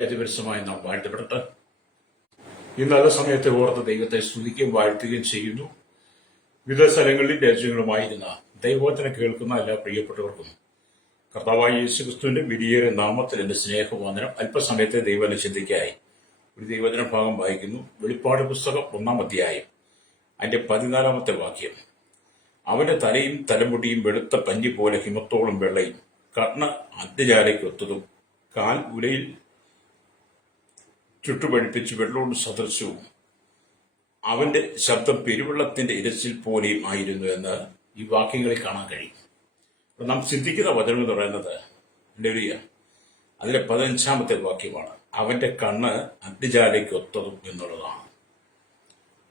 ദിവസമായി നാം വാഴ്ത്തപ്പെടട്ടെ. ഈ നല്ല സമയത്തെ ഓർത്ത് ദൈവത്തെ സ്തുതിക്കുകയും വാഴ്ത്തുകയും ചെയ്യുന്നു. വിവിധ സ്ഥലങ്ങളിലും രാജ്യങ്ങളുമായിരുന്ന ദൈവവചനം കേൾക്കുന്ന എല്ലാ പ്രിയപ്പെട്ടവർക്കും കർത്താവായ യേശുക്രിസ്തുവിന്റെ വിലയേറിയ നാമത്തിൽ എന്റെ സ്നേഹവന്ദനം. അല്പസമയത്തെ ദൈവവചന ചിന്തയ്ക്കായി ഒരു ദൈവവചന ഭാഗം വായിക്കുന്നു. വെളിപ്പാട് പുസ്തകം 1-ാം അധ്യായം അതിന്റെ 14-ാമത്തെ വാക്യം. അവന്റെ തലയും തലമുടിയും വെളുത്ത പഞ്ഞി പോലെ ഹിമത്തോളം വെള്ളയും, കണ്ണ് അഗ്നിജ്വാലയ്ക്കൊത്തതും, കാൽ ഉലയിൽ ചുട്ടുപഴിപ്പിച്ച് വെള്ളവും സദൃശവും, അവന്റെ ശബ്ദം പെരുവെള്ളത്തിന്റെ ഇരച്ചിൽ പോലെയും ആയിരുന്നു എന്ന് ഈ വാക്യങ്ങളിൽ കാണാൻ കഴിയും. നാം ചിന്തിക്കുന്ന വചനം എന്ന് പറയുന്നത് അതിലെ 15-ാമത്തെ വാക്യമാണ്. അവന്റെ കണ്ണ് അഗ്നിജ്വാലയ്ക്കൊത്തതും എന്നുള്ളതാണ്.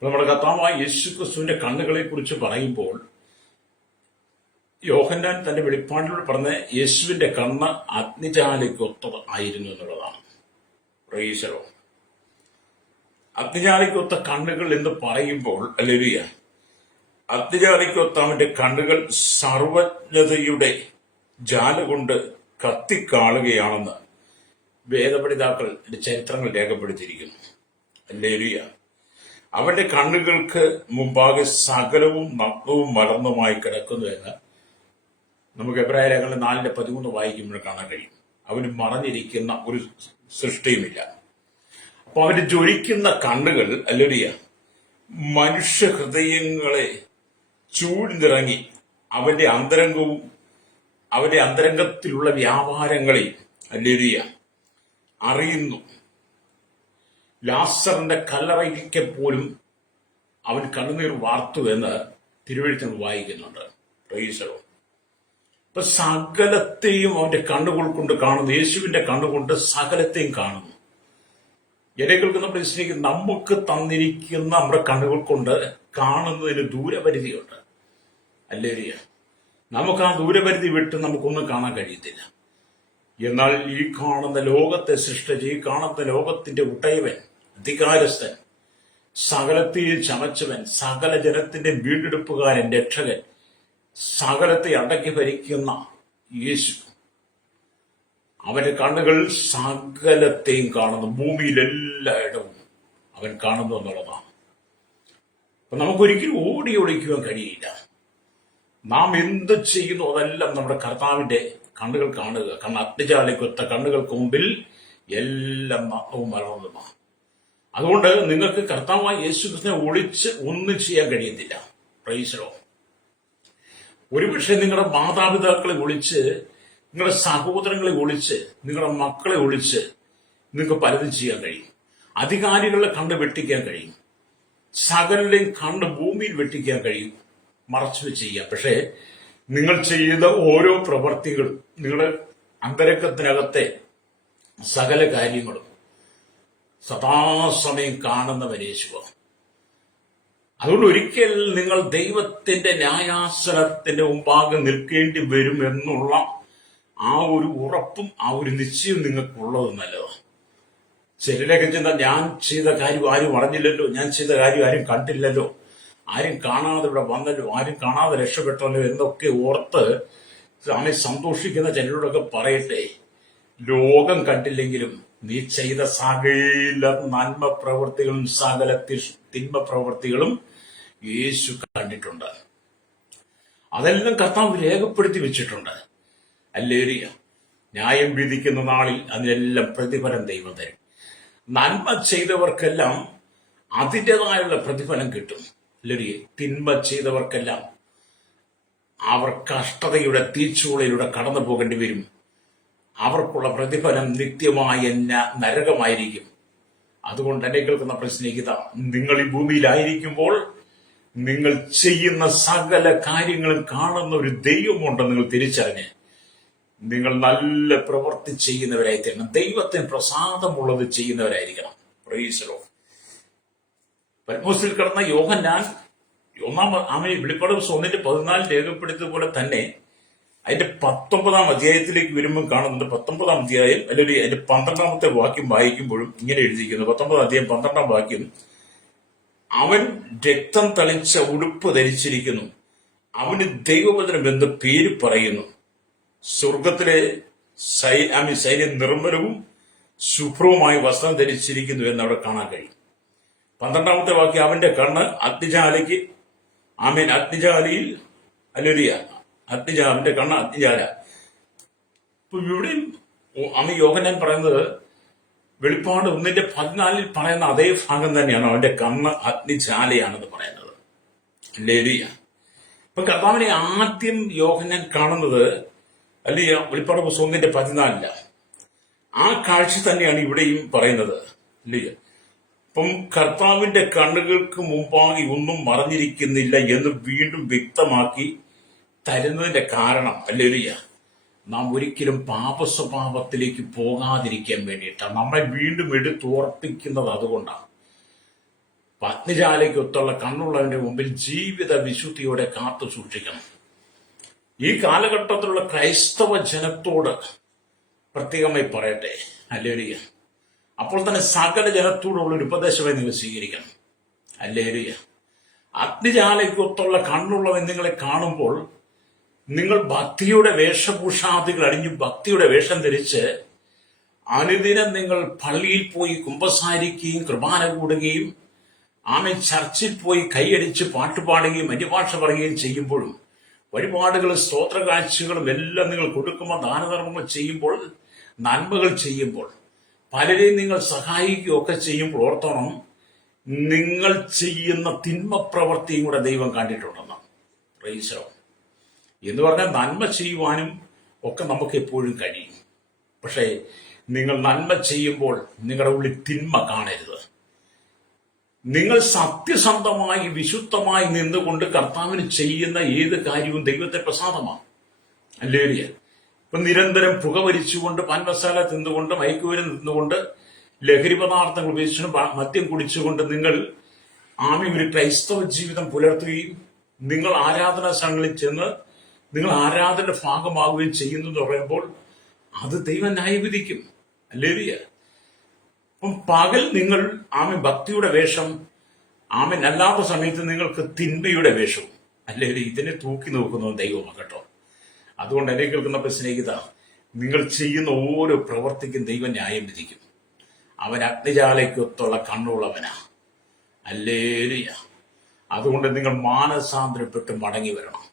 നമ്മുടെ കർത്താവായ യേശുക്രിസ്തുവിന്റെ കണ്ണുകളെ കുറിച്ച് പറയുമ്പോൾ യോഹന്നാൻ തന്റെ വെളിപ്പാടിലൂടെ പറഞ്ഞ യേശുവിന്റെ കണ്ണ് അഗ്നിജ്വാലയ്ക്കൊത്തത് ആയിരുന്നു എന്നുള്ളതാണ്. പ്രൈസലോ. അഗ്നിജ്വാലയ്ക്കൊത്ത കണ്ണുകൾ എന്ന് പറയുമ്പോൾ ഹല്ലേലൂയ, അഗ്നിജ്വാലയ്ക്കൊത്ത അവന്റെ കണ്ണുകൾ സർവജ്ഞതയുടെ ജാല കൊണ്ട് കത്തിക്കാളുകയാണെന്ന് വേദപഠിതാക്കൾ ചരിത്രങ്ങൾ രേഖപ്പെടുത്തിയിരിക്കുന്നു. ഹല്ലേലൂയ. അവന്റെ കണ്ണുകൾക്ക് മുമ്പാകെ സകലവും നഗ്നവും മലർന്നുമായി കിടക്കുന്നു എന്ന് നമുക്ക് എബ്രായ ലേഖനം 4:13 വായിക്കുമ്പോൾ കാണാൻ കഴിയും. അവന് മറഞ്ഞിരിക്കുന്ന ഒരു സൃഷ്ടിയുമില്ല. അപ്പൊ അവന്റെ ജ്വലിക്കുന്ന കണ്ണുകൾ ഹല്ലേലൂയ മനുഷ്യ ഹൃദയങ്ങളെ ചൂഴ്ന്നിറങ്ങി അവന്റെ അന്തരംഗവും അവന്റെ അന്തരംഗത്തിലുള്ള വ്യാപാരങ്ങളെയും ഹല്ലേലൂയ അറിയുന്നു. ലാസറിന്റെ കല്ലറയ്ക്ക് പോലും അവൻ കണ്ണുനീർ വാർത്തു എന്ന് തിരുവെഴുത്തിൽ വായിക്കുന്നുണ്ട്. പ്രൈസലോ. അപ്പൊ സകലത്തെയും അവന്റെ കണ്ണുകൾ കൊണ്ട് കാണുന്നു. യേശുവിന്റെ കണ്ണുകൊണ്ട് സകലത്തെയും കാണുന്നു. ഇടയ്ക്ക് നമ്മൾ സ്നേഹിക്കും, നമുക്ക് തന്നിരിക്കുന്ന നമ്മുടെ കണ്ണുകൾ കൊണ്ട് കാണുന്നതിന് ദൂരപരിധിയുണ്ട്. ഹല്ലേലൂയ. നമുക്ക് ആ ദൂരപരിധി വിട്ട് നമുക്കൊന്നും കാണാൻ കഴിയത്തില്ല. എന്നാൽ ഈ കാണുന്ന ലോകത്തെ സൃഷ്ടിച്ച് ഈ കാണുന്ന ലോകത്തിന്റെ ഉടയവൻ, അധികാരസ്ഥൻ, സകലത്തെയും ചമച്ചവൻ, സകല ജനത്തിന്റെ വീണ്ടെടുപ്പുകാരൻ, രക്ഷകൻ, സകലത്തെ അടക്കി ഭരിക്കുന്ന യേശു, അവന്റെ കണ്ണുകൾ സകലത്തെയും കാണുന്നു. ഭൂമിയിലെല്ലായിടവും അവൻ കാണുന്നു എന്നുള്ളതാണ്. അപ്പൊ നമുക്കൊരിക്കലും ഓടി ഒളിക്കുവാൻ കഴിയില്ല. നാം എന്ത് ചെയ്യുന്നു അതെല്ലാം നമ്മുടെ കർത്താവിന്റെ കണ്ണുകൾ കാണുക. കാരണം അഗ്നിജ്വാലയ്ക്കൊത്ത കണ്ണുകൾക്ക് മുമ്പിൽ എല്ലാം നഗ്നവും മലർന്നതുമാണ്. അതുകൊണ്ട് നിങ്ങൾക്ക് കർത്താവായ യേശുക്രിസ്തുവിനെ ഒളിച്ച് ഒന്നും ചെയ്യാൻ കഴിയത്തില്ല. പ്രൈസലോ. ഒരുപക്ഷെ നിങ്ങളുടെ മാതാപിതാക്കളെ ഒളിച്ച്, നിങ്ങളുടെ സഹോദരങ്ങളെ ഒളിച്ച്, നിങ്ങളുടെ മക്കളെ ഒളിച്ച് നിങ്ങൾക്ക് പലതും ചെയ്യാൻ കഴിയും. അധികാരികളെ കണ്ണ് വെട്ടിക്കാൻ കഴിയും. സകലരുടെയും കണ്ണ് ഭൂമിയിൽ വെട്ടിക്കാൻ കഴിയും, മറച്ചു വെച്ച് ചെയ്യാം. പക്ഷേ നിങ്ങൾ ചെയ്ത ഓരോ പ്രവർത്തികളും, നിങ്ങളുടെ അന്തരംഗത്തിനകത്തെ സകല കാര്യങ്ങളും സദാസമയം കാണുന്നവൻ യേശുവാണ്. അതുകൊണ്ട് ഒരിക്കൽ നിങ്ങൾ ദൈവത്തിന്റെ ന്യായാസനത്തിന്റെ മുമ്പാകെ നിൽക്കേണ്ടി വരും എന്നുള്ള ആ ഒരു ഉറപ്പും ആ ഒരു നിശ്ചയം നിങ്ങൾക്കുള്ളത് നല്ലതാണ്. ചിലരൊക്കെ ചിന്ത, ഞാൻ ചെയ്ത കാര്യം ആരും അറിഞ്ഞില്ലല്ലോ, ഞാൻ ചെയ്ത കാര്യം ആരും കണ്ടില്ലല്ലോ, ആരും കാണാതെ ഇവിടെ വന്നല്ലോ, ആരും കാണാതെ രക്ഷപ്പെട്ടല്ലോ എന്നൊക്കെ ഓർത്ത് ആമേ സന്തോഷിക്കുന്ന ചിലരോടൊക്കെ പറയട്ടെ, ലോകം കണ്ടില്ലെങ്കിലും നീ ചെയ്ത സകല നന്മ പ്രവൃത്തികളും സകല തിന്മ പ്രവൃത്തികളും യേശു കണ്ടിട്ടുണ്ട്. അതെല്ലാം കർത്താവ് രേഖപ്പെടുത്തി വെച്ചിട്ടുണ്ട്. ഹല്ലേലൂയ. ന്യായം വിധിക്കുന്ന നാളിൽ അതിനെല്ലാം പ്രതിഫലം ദൈവം തരും. നന്മ ചെയ്തവർക്കെല്ലാം അതിൻ്റെതായുള്ള പ്രതിഫലം കിട്ടും. ഹല്ലേലൂയ. തിന്മ ചെയ്തവർക്കെല്ലാം അവർ കഷ്ടതയുടെ തീച്ചൂളയിലൂടെ കടന്നു പോകേണ്ടി വരും. അവർക്കുള്ള പ്രതിഫലം നിത്യമായ നരകമായിരിക്കും. അതുകൊണ്ട് എന്നെ കേൾക്കുന്ന സ്നേഹിത, നിങ്ങൾ ഈ ഭൂമിയിലായിരിക്കുമ്പോൾ നിങ്ങൾ ചെയ്യുന്ന സകല കാര്യങ്ങളും കാണുന്ന ഒരു ദൈവമുണ്ടെന്ന് നിങ്ങൾ തിരിച്ചറിഞ്ഞ് നിങ്ങൾ നല്ല പ്രവൃത്തി ചെയ്യുന്നവരായി തീരണം. ദൈവത്തിന് പ്രസാദമുള്ളത് ചെയ്യുന്നവരായിരിക്കണം. Praise the lord. പത്മോസിൽ കിടന്ന യോഹന്നാൻ വെളിപ്പാട് 1:14 രേഖപ്പെടുത്തിയ പോലെ തന്നെ അതിന്റെ 19-ാം അധ്യായത്തിലേക്ക് വരുമ്പോൾ കാണുന്നുണ്ട്. 19-ാം അധ്യായം അല്ലെങ്കിൽ അതിന്റെ 12-ാമത്തെ വാക്യം വായിക്കുമ്പോഴും ഇങ്ങനെ എഴുതിയിരിക്കുന്നു. 19-ാം അധ്യായം 12-ാം വാക്യം, അവൻ രക്തം തളിച്ച ഉടുപ്പ് ധരിച്ചിരിക്കുന്നു, അവന് ദൈവവചനം എന്ന് പേര് പറയുന്നു, സ്വർഗത്തിലെ സൈന്യം നിർമ്മലവും ശുഭ്രവുമായി വസ്ത്രം ധരിച്ചിരിക്കുന്നു എന്ന് അവിടെ കാണാൻ കഴിയും. 12-ാമത്തെ വാക്യം, അവന്റെ കണ്ണ് അഗ്നിജാലയ്ക്ക് അഗ്നിജാലയിൽ അല്ലേലൂയ, അവന്റെ കണ്ണ് അഗ്നിജാല. ഇപ്പൊ ഇവിടെയും യോഹന്നാൻ പറയുന്നത് വെളിപ്പാട് 1:14 പറയുന്ന അതേ ഭാഗം തന്നെയാണ്. അവന്റെ കണ്ണ് അഗ്നിജാലയാണെന്ന് പറയുന്നത്. അല്ലേലൂയ. ഇപ്പൊ കർത്താവിനെ ആദ്യം യോഹന്നാൻ കാണുന്നത് അല്ലെ വെളിപ്പാട് പുസ്തകം 1:14 ആ കാഴ്ച തന്നെയാണ് ഇവിടെയും പറയുന്നത്. അല്ലേ? അപ്പം കർത്താവിന്റെ കണ്ണുകൾക്ക് മുമ്പാകെ ഒന്നും മറഞ്ഞിരിക്കുന്നില്ല എന്ന് വീണ്ടും വ്യക്തമാക്കി തരുന്നതിന്റെ കാരണം അല്ലേലൂയ, നാം ഒരിക്കലും പാപസ്വഭാവത്തിലേക്ക് പോകാതിരിക്കാൻ വേണ്ടിയിട്ടാണ് നമ്മളെ വീണ്ടും എടുത്തുറപ്പിക്കുന്നത്. അതുകൊണ്ടാണ് അഗ്നിജാലയ്ക്കൊത്തുള്ള കണ്ണുള്ളവന്റെ മുമ്പിൽ ജീവിത വിശുദ്ധിയോടെ കാത്തു സൂക്ഷിക്കണം. ഈ കാലഘട്ടത്തിലുള്ള ക്രൈസ്തവ ജനത്തോട് പ്രത്യേകമായി പറയട്ടെ, ഹല്ലേലൂയ. അപ്പോൾ തന്നെ സകല ജനത്തോടുള്ള ഒരു ഉപദേശമായി നിങ്ങൾ സ്വീകരിക്കണം. ഹല്ലേലൂയ. അഗ്നിജാലയ്ക്കൊത്തുള്ള കണ്ണുള്ളവൻ നിങ്ങളെ കാണുമ്പോൾ നിങ്ങൾ ഭക്തിയുടെ വേഷഭൂഷാദികൾ അണിഞ്ഞ് ഭക്തിയുടെ വേഷം ധരിച്ച് അനുദിനം നിങ്ങൾ പള്ളിയിൽ പോയി കുമ്പസാരിക്കുകയും കൃപാന കൂടുകയും ചർച്ചിൽ പോയി കൈയടിച്ച് പാട്ടുപാടുകയും അന്യഭാഷ പറയുകയും ചെയ്യുമ്പോഴും വഴിപാടുകളും സ്തോത്രകാഴ്ചകളും എല്ലാം നിങ്ങൾ കൊടുക്കുമ്പോൾ ദാനധർമ്മങ്ങൾ ചെയ്യുമ്പോൾ നന്മകൾ ചെയ്യുമ്പോൾ പലരെയും നിങ്ങൾ സഹായിക്കുകയൊക്കെ ചെയ്യുമ്പോൾ ഓർത്തോണം, നിങ്ങൾ ചെയ്യുന്ന തിന്മ പ്രവൃത്തിയും കൂടെ ദൈവം കണ്ടിട്ടുണ്ടെന്ന്. Price the Lord. എന്ന് പറഞ്ഞാൽ നന്മ ചെയ്യുവാനും ഒക്കെ നമുക്ക് എപ്പോഴും കഴിയും. പക്ഷേ നിങ്ങൾ നന്മ ചെയ്യുമ്പോൾ നിങ്ങളുടെ ഉള്ളിൽ തിന്മ കാണരുത്. നിങ്ങൾ സത്യസന്ധമായി വിശുദ്ധമായി നിന്നുകൊണ്ട് കർത്താവിന് ചെയ്യുന്ന ഏത് കാര്യവും ദൈവത്തെ പ്രസാദമാണ്. ഹല്ലേലൂയ. ഇപ്പൊ നിരന്തരം പുകവലിച്ചുകൊണ്ട് പാൻമസാല തിന്നുകൊണ്ട് മയക്കുമരുന്ന് തിന്നുകൊണ്ട് ലഹരി പദാർത്ഥങ്ങൾ ഉപയോഗിച്ചു മദ്യം കുടിച്ചുകൊണ്ട് നിങ്ങൾ ഒരു ക്രൈസ്തവ ജീവിതം പുലർത്തുകയും നിങ്ങൾ ആരാധനാ സ്ഥലങ്ങളിൽ ചെന്ന് നിങ്ങൾ ആരാധന ഭാഗമാവുകയും ചെയ്യുന്നു എന്ന് പറയുമ്പോൾ അത് ദൈവം ന്യായവിധിക്കും. ഹല്ലേലൂയ. അപ്പം പകൽ നിങ്ങൾ ഭക്തിയുടെ വേഷം അല്ലാത്ത സമയത്ത് നിങ്ങൾക്ക് തിന്മയുടെ വേഷവും അല്ലെങ്കിൽ ഇതിനെ തൂക്കി നോക്കുന്ന ദൈവമാണ് കേട്ടോ. അതുകൊണ്ട് എന്നെ കേൾക്കുന്ന സ്നേഹിത, നിങ്ങൾ ചെയ്യുന്ന ഓരോ പ്രവർത്തിക്കും ദൈവം ന്യായം വിധിക്കും. അവൻ അഗ്നിജാലയ്ക്കൊത്തുള്ള കണ്ണുള്ളവനാ. ഹല്ലേലൂയ. അതുകൊണ്ട് നിങ്ങൾ മാനസാന്തരപ്പെട്ട് മടങ്ങി വരണം.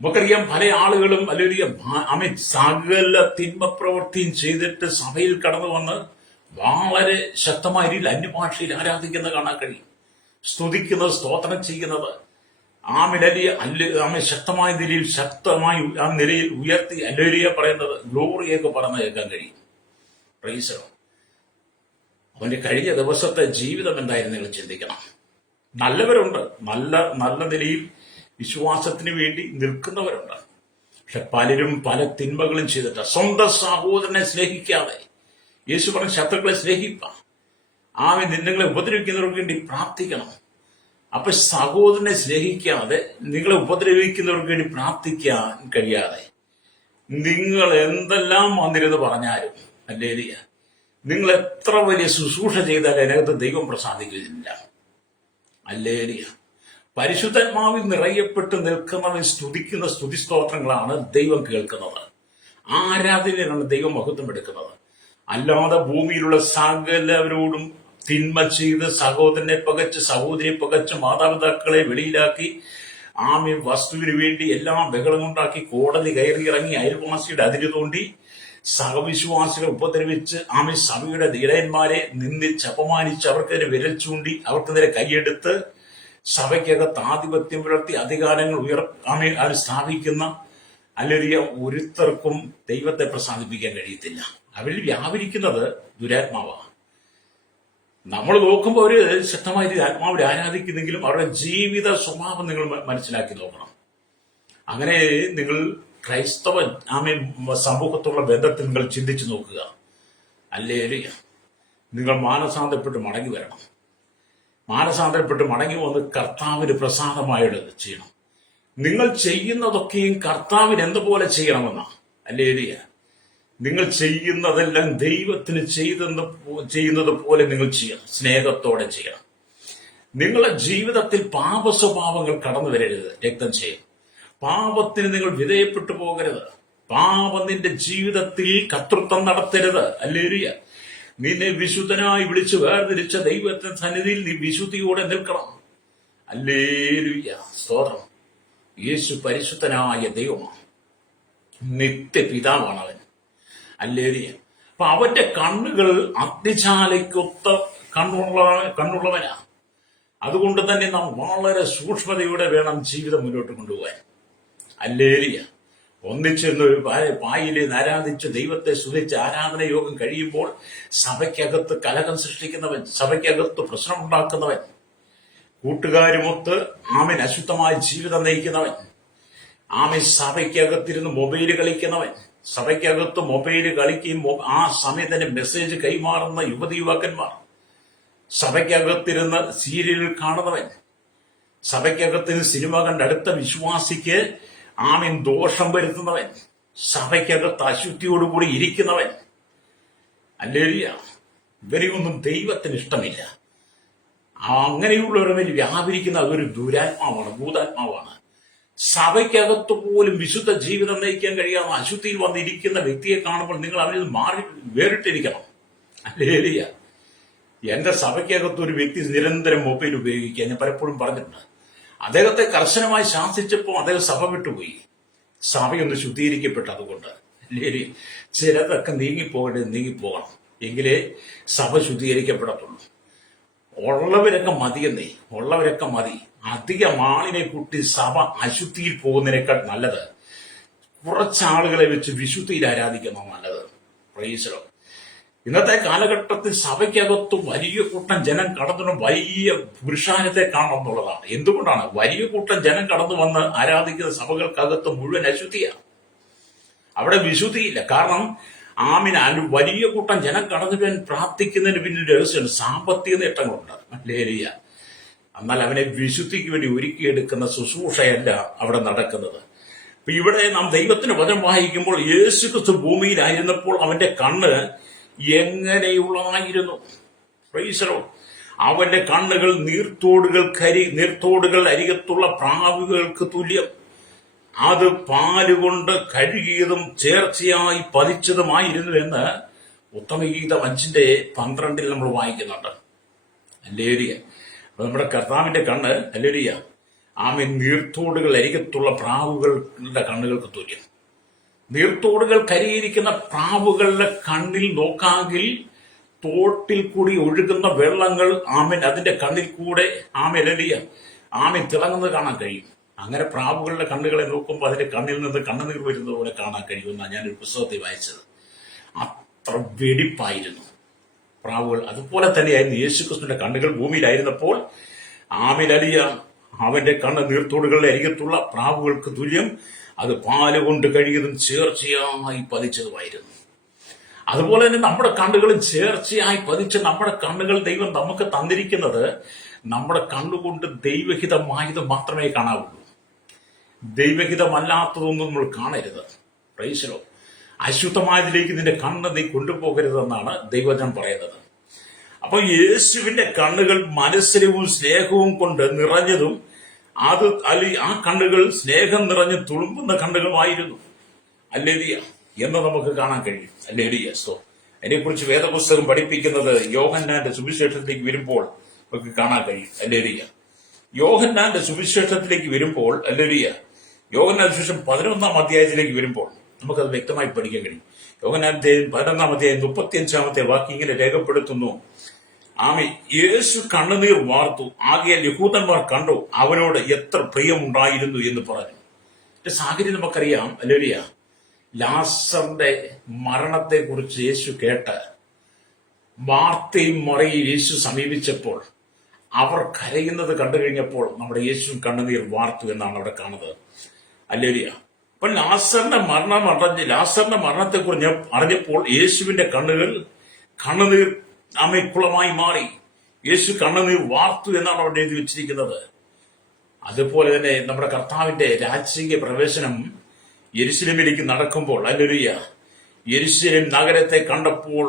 നമുക്കറിയാം പല ആളുകളും അല്ലെങ്കിൽ സകല തിന്മ പ്രവൃത്തിയും ചെയ്തിട്ട് സഭയിൽ കടന്നു വന്ന് വളരെ ശക്തമായ രീതിയിൽ അന്യഭാഷയിൽ ആരാധിക്കുന്നത് കാണാൻ കഴിയും. സ്തുതിക്കുന്നത്, സ്തോത്രം ചെയ്യുന്നത് ശക്തമായ നിലയിൽ ആ നിലയിൽ ഉയർത്തി ഹല്ലേലൂയ പറയുന്നത്, ഗ്ലോറിയൊക്കെ പറഞ്ഞ് കേൾക്കാൻ കഴിയും. Price the Lord. അവന്റെ കഴിഞ്ഞ ദിവസത്തെ ജീവിതം എന്തായിരുന്നു നിങ്ങൾ ചിന്തിക്കണം. നല്ലവരുണ്ട്, നല്ല നിലയിൽ വിശ്വാസത്തിന് വേണ്ടി നിൽക്കുന്നവരുണ്ട്. പക്ഷെ പലരും പല തിന്മകളും ചെയ്തിട്ട് സ്വന്തം സഹോദരനെ സ്നേഹിക്കാതെ, യേശു പറഞ്ഞ ശത്രുക്കളെ സ്നേഹിപ്പാൻ നിങ്ങളെ ഉപദ്രവിക്കുന്നവർക്ക് വേണ്ടി പ്രാർത്ഥിക്കണം. അപ്പൊ സഹോദരനെ സ്നേഹിക്കാതെ നിങ്ങളെ ഉപദ്രവിക്കുന്നവർക്ക് വേണ്ടി പ്രാർത്ഥിക്കാൻ കഴിയാതെ നിങ്ങൾ എന്തെല്ലാം വന്നിരുന്ന് പറഞ്ഞാലും ഹല്ലേലൂയ, നിങ്ങൾ എത്ര വലിയ ശുശ്രൂഷ ചെയ്താലും അതിനകത്ത് ദൈവം പ്രസാദിക്കുന്നില്ല. ഹല്ലേലൂയ. പരിശുദ്ധാത്മാവിൽ നിറയപ്പെട്ട് നിൽക്കുന്നവൻ സ്തുതിക്കുന്ന സ്തുതിസ്തോത്രങ്ങളാണ് ദൈവം കേൾക്കുന്നത്. ആരാധനയാണ് ദൈവം മഹത്വം എടുക്കുന്നത്. അല്ലാതെ ഭൂമിയിലുള്ള സകലവരോടും തിന്മ ചെയ്ത് സഹോദരനെ പകച്ച് സഹോദരിയെ പകച്ച് മാതാപിതാക്കളെ വെളിയിലാക്കി വസ്തുവിന് വേണ്ടി എല്ലാം ബഹളമുണ്ടാക്കി കോടതി കയറി ഇറങ്ങി അയൽവാസിയുടെ അതിര് തോണ്ടി സഹവിശ്വാസികളെ ഉപദ്രവിച്ച് സഭയുടെ ഇടയന്മാരെ നിന്ദിച്ച് അപമാനിച്ച് അവർക്കെതിരെ വിരൽ ചൂണ്ടി അവർക്കെതിരെ കൈയെടുത്ത് സഭയ്ക്കകത്ത് ആധിപത്യം പുലർത്തി അധികാരങ്ങൾ സ്ഥാപിക്കുന്ന അല്ലെങ്കിൽ ഒരുത്തർക്കും ദൈവത്തെ പ്രസാദിപ്പിക്കാൻ കഴിയത്തില്ല. അവരിൽ വ്യാപരിക്കുന്നത് ദുരാത്മാവാണ്. നമ്മൾ നോക്കുമ്പോൾ അവര് ശക്തമായ രീതി ആത്മാവിനെ ആരാധിക്കുന്നെങ്കിലും അവരുടെ ജീവിത സ്വഭാവം നിങ്ങൾ മനസ്സിലാക്കി നോക്കണം. അങ്ങനെ നിങ്ങൾ ക്രൈസ്തവ സമൂഹത്തുള്ള ബന്ധത്തിൽ നിങ്ങൾ ചിന്തിച്ചു നോക്കുക. ഹല്ലേലൂയ. നിങ്ങൾ മാനസാന്തരപ്പെട്ട് മടങ്ങി വരണം. മാനസാന്തരപ്പെട്ട് മടങ്ങി വന്ന് കർത്താവിന് പ്രസാദമായിട്ട് ചെയ്യണം. നിങ്ങൾ ചെയ്യുന്നതൊക്കെയും കർത്താവിന് എന്തുപോലെ ചെയ്യണമെന്നാണ്. ഹല്ലേലൂയ. നിങ്ങൾ ചെയ്യുന്നതെല്ലാം ദൈവത്തിന് ചെയ്യുന്നത് പോലെ നിങ്ങൾ ചെയ്യണം. സ്നേഹത്തോടെ ചെയ്യണം. നിങ്ങളുടെ ജീവിതത്തിൽ പാപസ്വഭാവങ്ങൾ കടന്നു വരരുത്. രക്തം ചെയ്യും. പാപത്തിന് നിങ്ങൾ വിധേയപ്പെട്ടു പോകരുത്. പാപം നിന്റെ ജീവിതത്തിൽ കർത്തൃത്വം നടത്തരുത്. ഹല്ലേലൂയ. നിന്നെ വിശുദ്ധനായി വിളിച്ചു വേർതിരിച്ച ദൈവത്തിന്റെ സന്നിധിയിൽ നീ വിശുദ്ധിയോടെ നിൽക്കണം. ഹല്ലേലൂയ. സ്തോത്രം. യേശു പരിശുദ്ധനായ ദൈവമാണ്, നിത്യപിതാവാണ് അവൻ. ഹല്ലേലൂയ. അപ്പൊ അവന്റെ കണ്ണുകൾ അഗ്നിജാലയ്ക്കൊത്ത കണ്ണുള്ളവനാ. അതുകൊണ്ട് തന്നെ നാം വളരെ സൂക്ഷ്മതയോടെ വേണം ജീവിതം മുന്നോട്ട് കൊണ്ടുപോകാൻ. ഹല്ലേലൂയ. ഒന്നിച്ചെന്ന് പായില് ആരാധിച്ച് ദൈവത്തെ സ്തുതിച്ച് ആരാധന യോഗം കഴിയുമ്പോൾ സഭയ്ക്കകത്ത് കലഹം സൃഷ്ടിക്കുന്നവൻ, സഭയ്ക്കകത്ത് പ്രശ്നമുണ്ടാക്കുന്നവൻ, കൂട്ടുകാരുമൊത്ത് ആമൻ അശുദ്ധമായ ജീവിതം നയിക്കുന്നവൻ, ആമൻ സഭയ്ക്കകത്തിരുന്ന് മൊബൈൽ കളിക്കുന്നവൻ, സഭയ്ക്കകത്ത് മൊബൈൽ കളിക്കുമ്പോൾ ആ സമയത്തിന് മെസ്സേജ് കൈമാറുന്ന യുവതി യുവാക്കന്മാർ, സഭയ്ക്കകത്തിരുന്ന് സീരിയൽ കാണുന്നവൻ, സഭയ്ക്കകത്തിന് സിനിമ കണ്ട് അടുത്ത വിശ്വാസിക്ക് ആമീൻ ദോഷം വരുത്തുന്നവൻ, സഭയ്ക്കകത്ത് അശുദ്ധിയോടുകൂടി ഇരിക്കുന്നവൻ. ഹല്ലേലൂയ. ഇവരെയൊന്നും ദൈവത്തിന് ഇഷ്ടമില്ല. അങ്ങനെയുള്ളവരുടെ മേൽ വ്യാപരിക്കുന്ന അതൊരു ദുരാത്മാവാണ്, ഭൂതാത്മാവാണ്. സഭയ്ക്കകത്ത് പോലും വിശുദ്ധ ജീവിതം നയിക്കാൻ കഴിയാതെ അശുദ്ധിയിൽ വന്നിരിക്കുന്ന വ്യക്തിയെ കാണുമ്പോൾ നിങ്ങൾ അവനിൽ മാറി വേറിട്ടിരിക്കണം. ഹല്ലേലൂയ. എന്റെ സഭയ്ക്കകത്ത് ഒരു വ്യക്തി നിരന്തരം മൊബൈൽ ഉപയോഗിക്കുക, ഞാൻ പലപ്പോഴും പറഞ്ഞിട്ടുണ്ട്. അദ്ദേഹത്തെ കർശനമായി ശാസിച്ചപ്പോൾ അദ്ദേഹം സഭ വിട്ടുപോയി. സഭയൊന്ന് ശുദ്ധീകരിക്കപ്പെട്ടു. അതുകൊണ്ട് അല്ലേ ചിലതൊക്കെ നീങ്ങിപ്പോകണം, എങ്കിലേ സഭ ശുദ്ധീകരിക്കപ്പെടത്തുള്ളൂ. ഉള്ളവരൊക്കെ മതി. അധികം ആളിനെ കൂട്ടി സഭ അശുദ്ധിയിൽ പോകുന്നതിനേക്കാൾ നല്ലത് കുറച്ചാളുകളെ വെച്ച് വിശുദ്ധിയിൽ ആരാധിക്കുന്ന നല്ലത്. Price the Lord. ഇന്നത്തെ കാലഘട്ടത്തിൽ സഭയ്ക്കകത്ത് വലിയ കൂട്ടം ജനം കടന്നു വലിയ പുരുഷാരത്തെ കാണണമെന്നുള്ളതാണ്. എന്തുകൊണ്ടാണ്? വലിയ കൂട്ടം ജനം കടന്നു വന്ന് ആരാധിക്കുന്ന സഭകൾക്കകത്ത് മുഴുവൻ അശുദ്ധിയാണ്, അവിടെ വിശുദ്ധിയില്ല. കാരണം വലിയ കൂട്ടം ജനം കടന്നു പോകാൻ പ്രാർത്ഥിക്കുന്നതിന് പിന്നിൽ രഹസ്യമുണ്ട്, സാമ്പത്തിക നേട്ടങ്ങളുണ്ട്. ഹല്ലേലൂയ. എന്നാൽ അവനെ വിശുദ്ധിക്ക് വേണ്ടി ഒരുക്കിയെടുക്കുന്ന ശുശ്രൂഷയല്ല അവിടെ നടക്കുന്നത്. അപ്പൊ ഇവിടെ നാം ദൈവത്തിന് വചനം വായിക്കുമ്പോൾ യേശുക്രിസ്തു ഭൂമിയിലായിരുന്നപ്പോൾ അവന്റെ കണ്ണ് എങ്ങനെയുള്ളതായിരുന്നു? Price the Lord. അവന്റെ കണ്ണുകൾ നീർത്തോടുകൾ അരികത്തുള്ള പ്രാവുകൾക്ക് തുല്യം. അത് പാലുകൊണ്ട് കഴുകിയതും ചേർച്ചയായി പതിച്ചതുമായിരുന്നു എന്ന് ഉത്തമഗീതം 5:12 നമ്മൾ വായിക്കുന്നുണ്ട്. ഹല്ലേലൂയ. അപ്പൊ നമ്മുടെ കർത്താവിന്റെ കണ്ണ്, ഹല്ലേലൂയ, നീർത്തോടുകൾ അരികത്തുള്ള പ്രാവുകളുടെ കണ്ണുകൾക്ക് തുല്യം. നീർത്തോടുകൾ കരിയിരിക്കുന്ന പ്രാവുകളുടെ കണ്ണിൽ നോക്കാമെങ്കിൽ തോട്ടിൽ കൂടി ഒഴുകുന്ന വെള്ളങ്ങൾ അതിന്റെ കണ്ണിൽ കൂടെ തിളങ്ങുന്നത് കാണാൻ കഴിയും. അങ്ങനെ പ്രാവുകളുടെ കണ്ണുകളെ നോക്കുമ്പോൾ അതിന്റെ കണ്ണിൽ നിന്ന് കണ്ണുനീർ വരുന്നത് പോലെ കാണാൻ കഴിയുമെന്നാണ് ഞാനൊരു പുസ്തകത്തിൽ വായിച്ചത്. അത്ര വെടിപ്പായിരുന്നു പ്രാവുകൾ. അതുപോലെ തന്നെയായിരുന്നു യേശുക്രിസ്തുവിന്റെ കണ്ണുകൾ ഭൂമിയിലായിരുന്നപ്പോൾ. അവന്റെ കണ്ണ് നീർത്തോടുകളുടെ അരികത്തുള്ള പ്രാവുകൾക്ക് തുല്യം, അത് പാലുകൊണ്ട് കഴുകിയതും ചേർച്ചയായി പതിച്ചതുമായിരുന്നു. അതുപോലെ തന്നെ നമ്മുടെ കണ്ണുകളും ചേർച്ചയായി പതിച്ച് നമ്മുടെ കണ്ണുകൾ ദൈവം നമുക്ക് തന്നിരിക്കുന്നത് നമ്മുടെ കണ്ണുകൊണ്ട് ദൈവഹിതമായത് മാത്രമേ കാണാവുള്ളൂ. ദൈവഹിതമല്ലാത്തതൊന്നും നമ്മൾ കാണരുത്. Price the Lord. അശുദ്ധമായതിലേക്ക് നിന്റെ കണ്ണ് നീ കൊണ്ടുപോകരുതെന്നാണ് ദൈവജനം പറയുന്നത്. അപ്പൊ യേശുവിന്റെ കണ്ണുകൾ മനസ്സിലും സ്നേഹവും കൊണ്ട് നിറഞ്ഞതും ആ കണ്ണുകൾ സ്നേഹം നിറഞ്ഞ് തുളുമ്പുന്ന കണ്ണുകളുമായിരുന്നു. ഹല്ലേലൂയ എന്ന് നമുക്ക് കാണാൻ കഴിയും. ഹല്ലേലൂയ. അതിനെക്കുറിച്ച് വേദപുസ്തകം പഠിപ്പിക്കുന്നത് യോഹന്നാന്റെ സുവിശേഷത്തിലേക്ക് വരുമ്പോൾ നമുക്ക് കാണാൻ കഴിയും. ഹല്ലേലൂയ. യോഹന്നാന്റെ സുവിശേഷത്തിലേക്ക് വരുമ്പോൾ, ഹല്ലേലൂയ, യോഹന്നാന്റെ സുവിശേഷം 11-ാം അധ്യായത്തിലേക്ക് വരുമ്പോൾ നമുക്കത് വ്യക്തമായി പഠിക്കാൻ കഴിയും. യോഹന്നാന്റെ 11-ാം അധ്യായം 35-ാമത്തെ വാക്യം ഇങ്ങനെ രേഖപ്പെടുത്തുന്നു: യേശു കണ്ണുനീർ വാർത്തു, ആകയാൽ യഹൂദന്മാർ കണ്ടു അവനോട് എത്ര പ്രിയമുണ്ടായിരുന്നു എന്ന് പറഞ്ഞു. സാഹചര്യം നമുക്കറിയാം. ഹല്ലേലൂയ. ലാസറിന്റെ മരണത്തെ കുറിച്ച് യേശു കേട്ട് മാർത്തയും മറിയയും യേശു സമീപിച്ചപ്പോൾ അവർ കരയുന്നത് കണ്ടു കഴിഞ്ഞപ്പോൾ നമ്മുടെ യേശു കണ്ണുനീർ വാർത്തു എന്നാണ് അവിടെ കാണുന്നത്. ഹല്ലേലൂയ. അപ്പൊ ലാസറിന്റെ മരണത്തെക്കുറിച്ച് അറിഞ്ഞപ്പോൾ യേശുവിന്റെ കണ്ണുനീർ കുളമായി മാറി. യേശു കണ്ണുനീർ വാർത്തു എന്നാണ് അവിടെ എഴുതി വെച്ചിരിക്കുന്നത്. അതുപോലെ തന്നെ നമ്മുടെ കർത്താവിന്റെ രാജകീയ പ്രവേശനം യെരുശലേമിലേക്ക് നടക്കുമ്പോൾ, ഹല്ലേലൂയ, യെരുശലേം നഗരത്തെ കണ്ടപ്പോൾ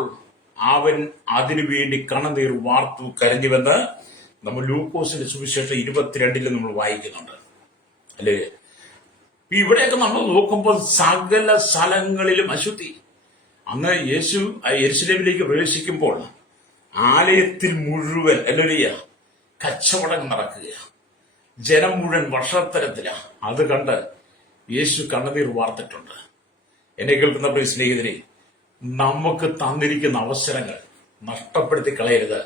അവൻ അതിനുവേണ്ടി കണ്ണുനീർ വാർത്തു കരഞ്ഞുവെന്ന് നമ്മൾ ലൂക്കോസിന്റെ സുവിശേഷം 22 നമ്മൾ വായിക്കുന്നുണ്ട്. അല്ലേ? ഇവിടെയൊക്കെ നമ്മൾ നോക്കുമ്പോൾ സകല സ്ഥലങ്ങളിലും അശുദ്ധി. അന്ന് യേശു യെരുശലേമിലേക്ക് പ്രവേശിക്കുമ്പോൾ ആലയത്തിൽ മുഴുവൻ ഹല്ലേലൂയ കച്ചവടം നടക്കുക, ജനം മുഴുവൻ വർഷത്തരത്തിലാ. അത് കണ്ട് യേശു കണ്ണുനീർ വാർത്തിട്ടുണ്ട്. എന്നെ കേൾക്കുന്ന പ്രിയ സ്നേഹിതരെ, നമുക്ക് തന്നിരിക്കുന്ന അവസരങ്ങൾ നഷ്ടപ്പെടുത്തി കളയരുത്.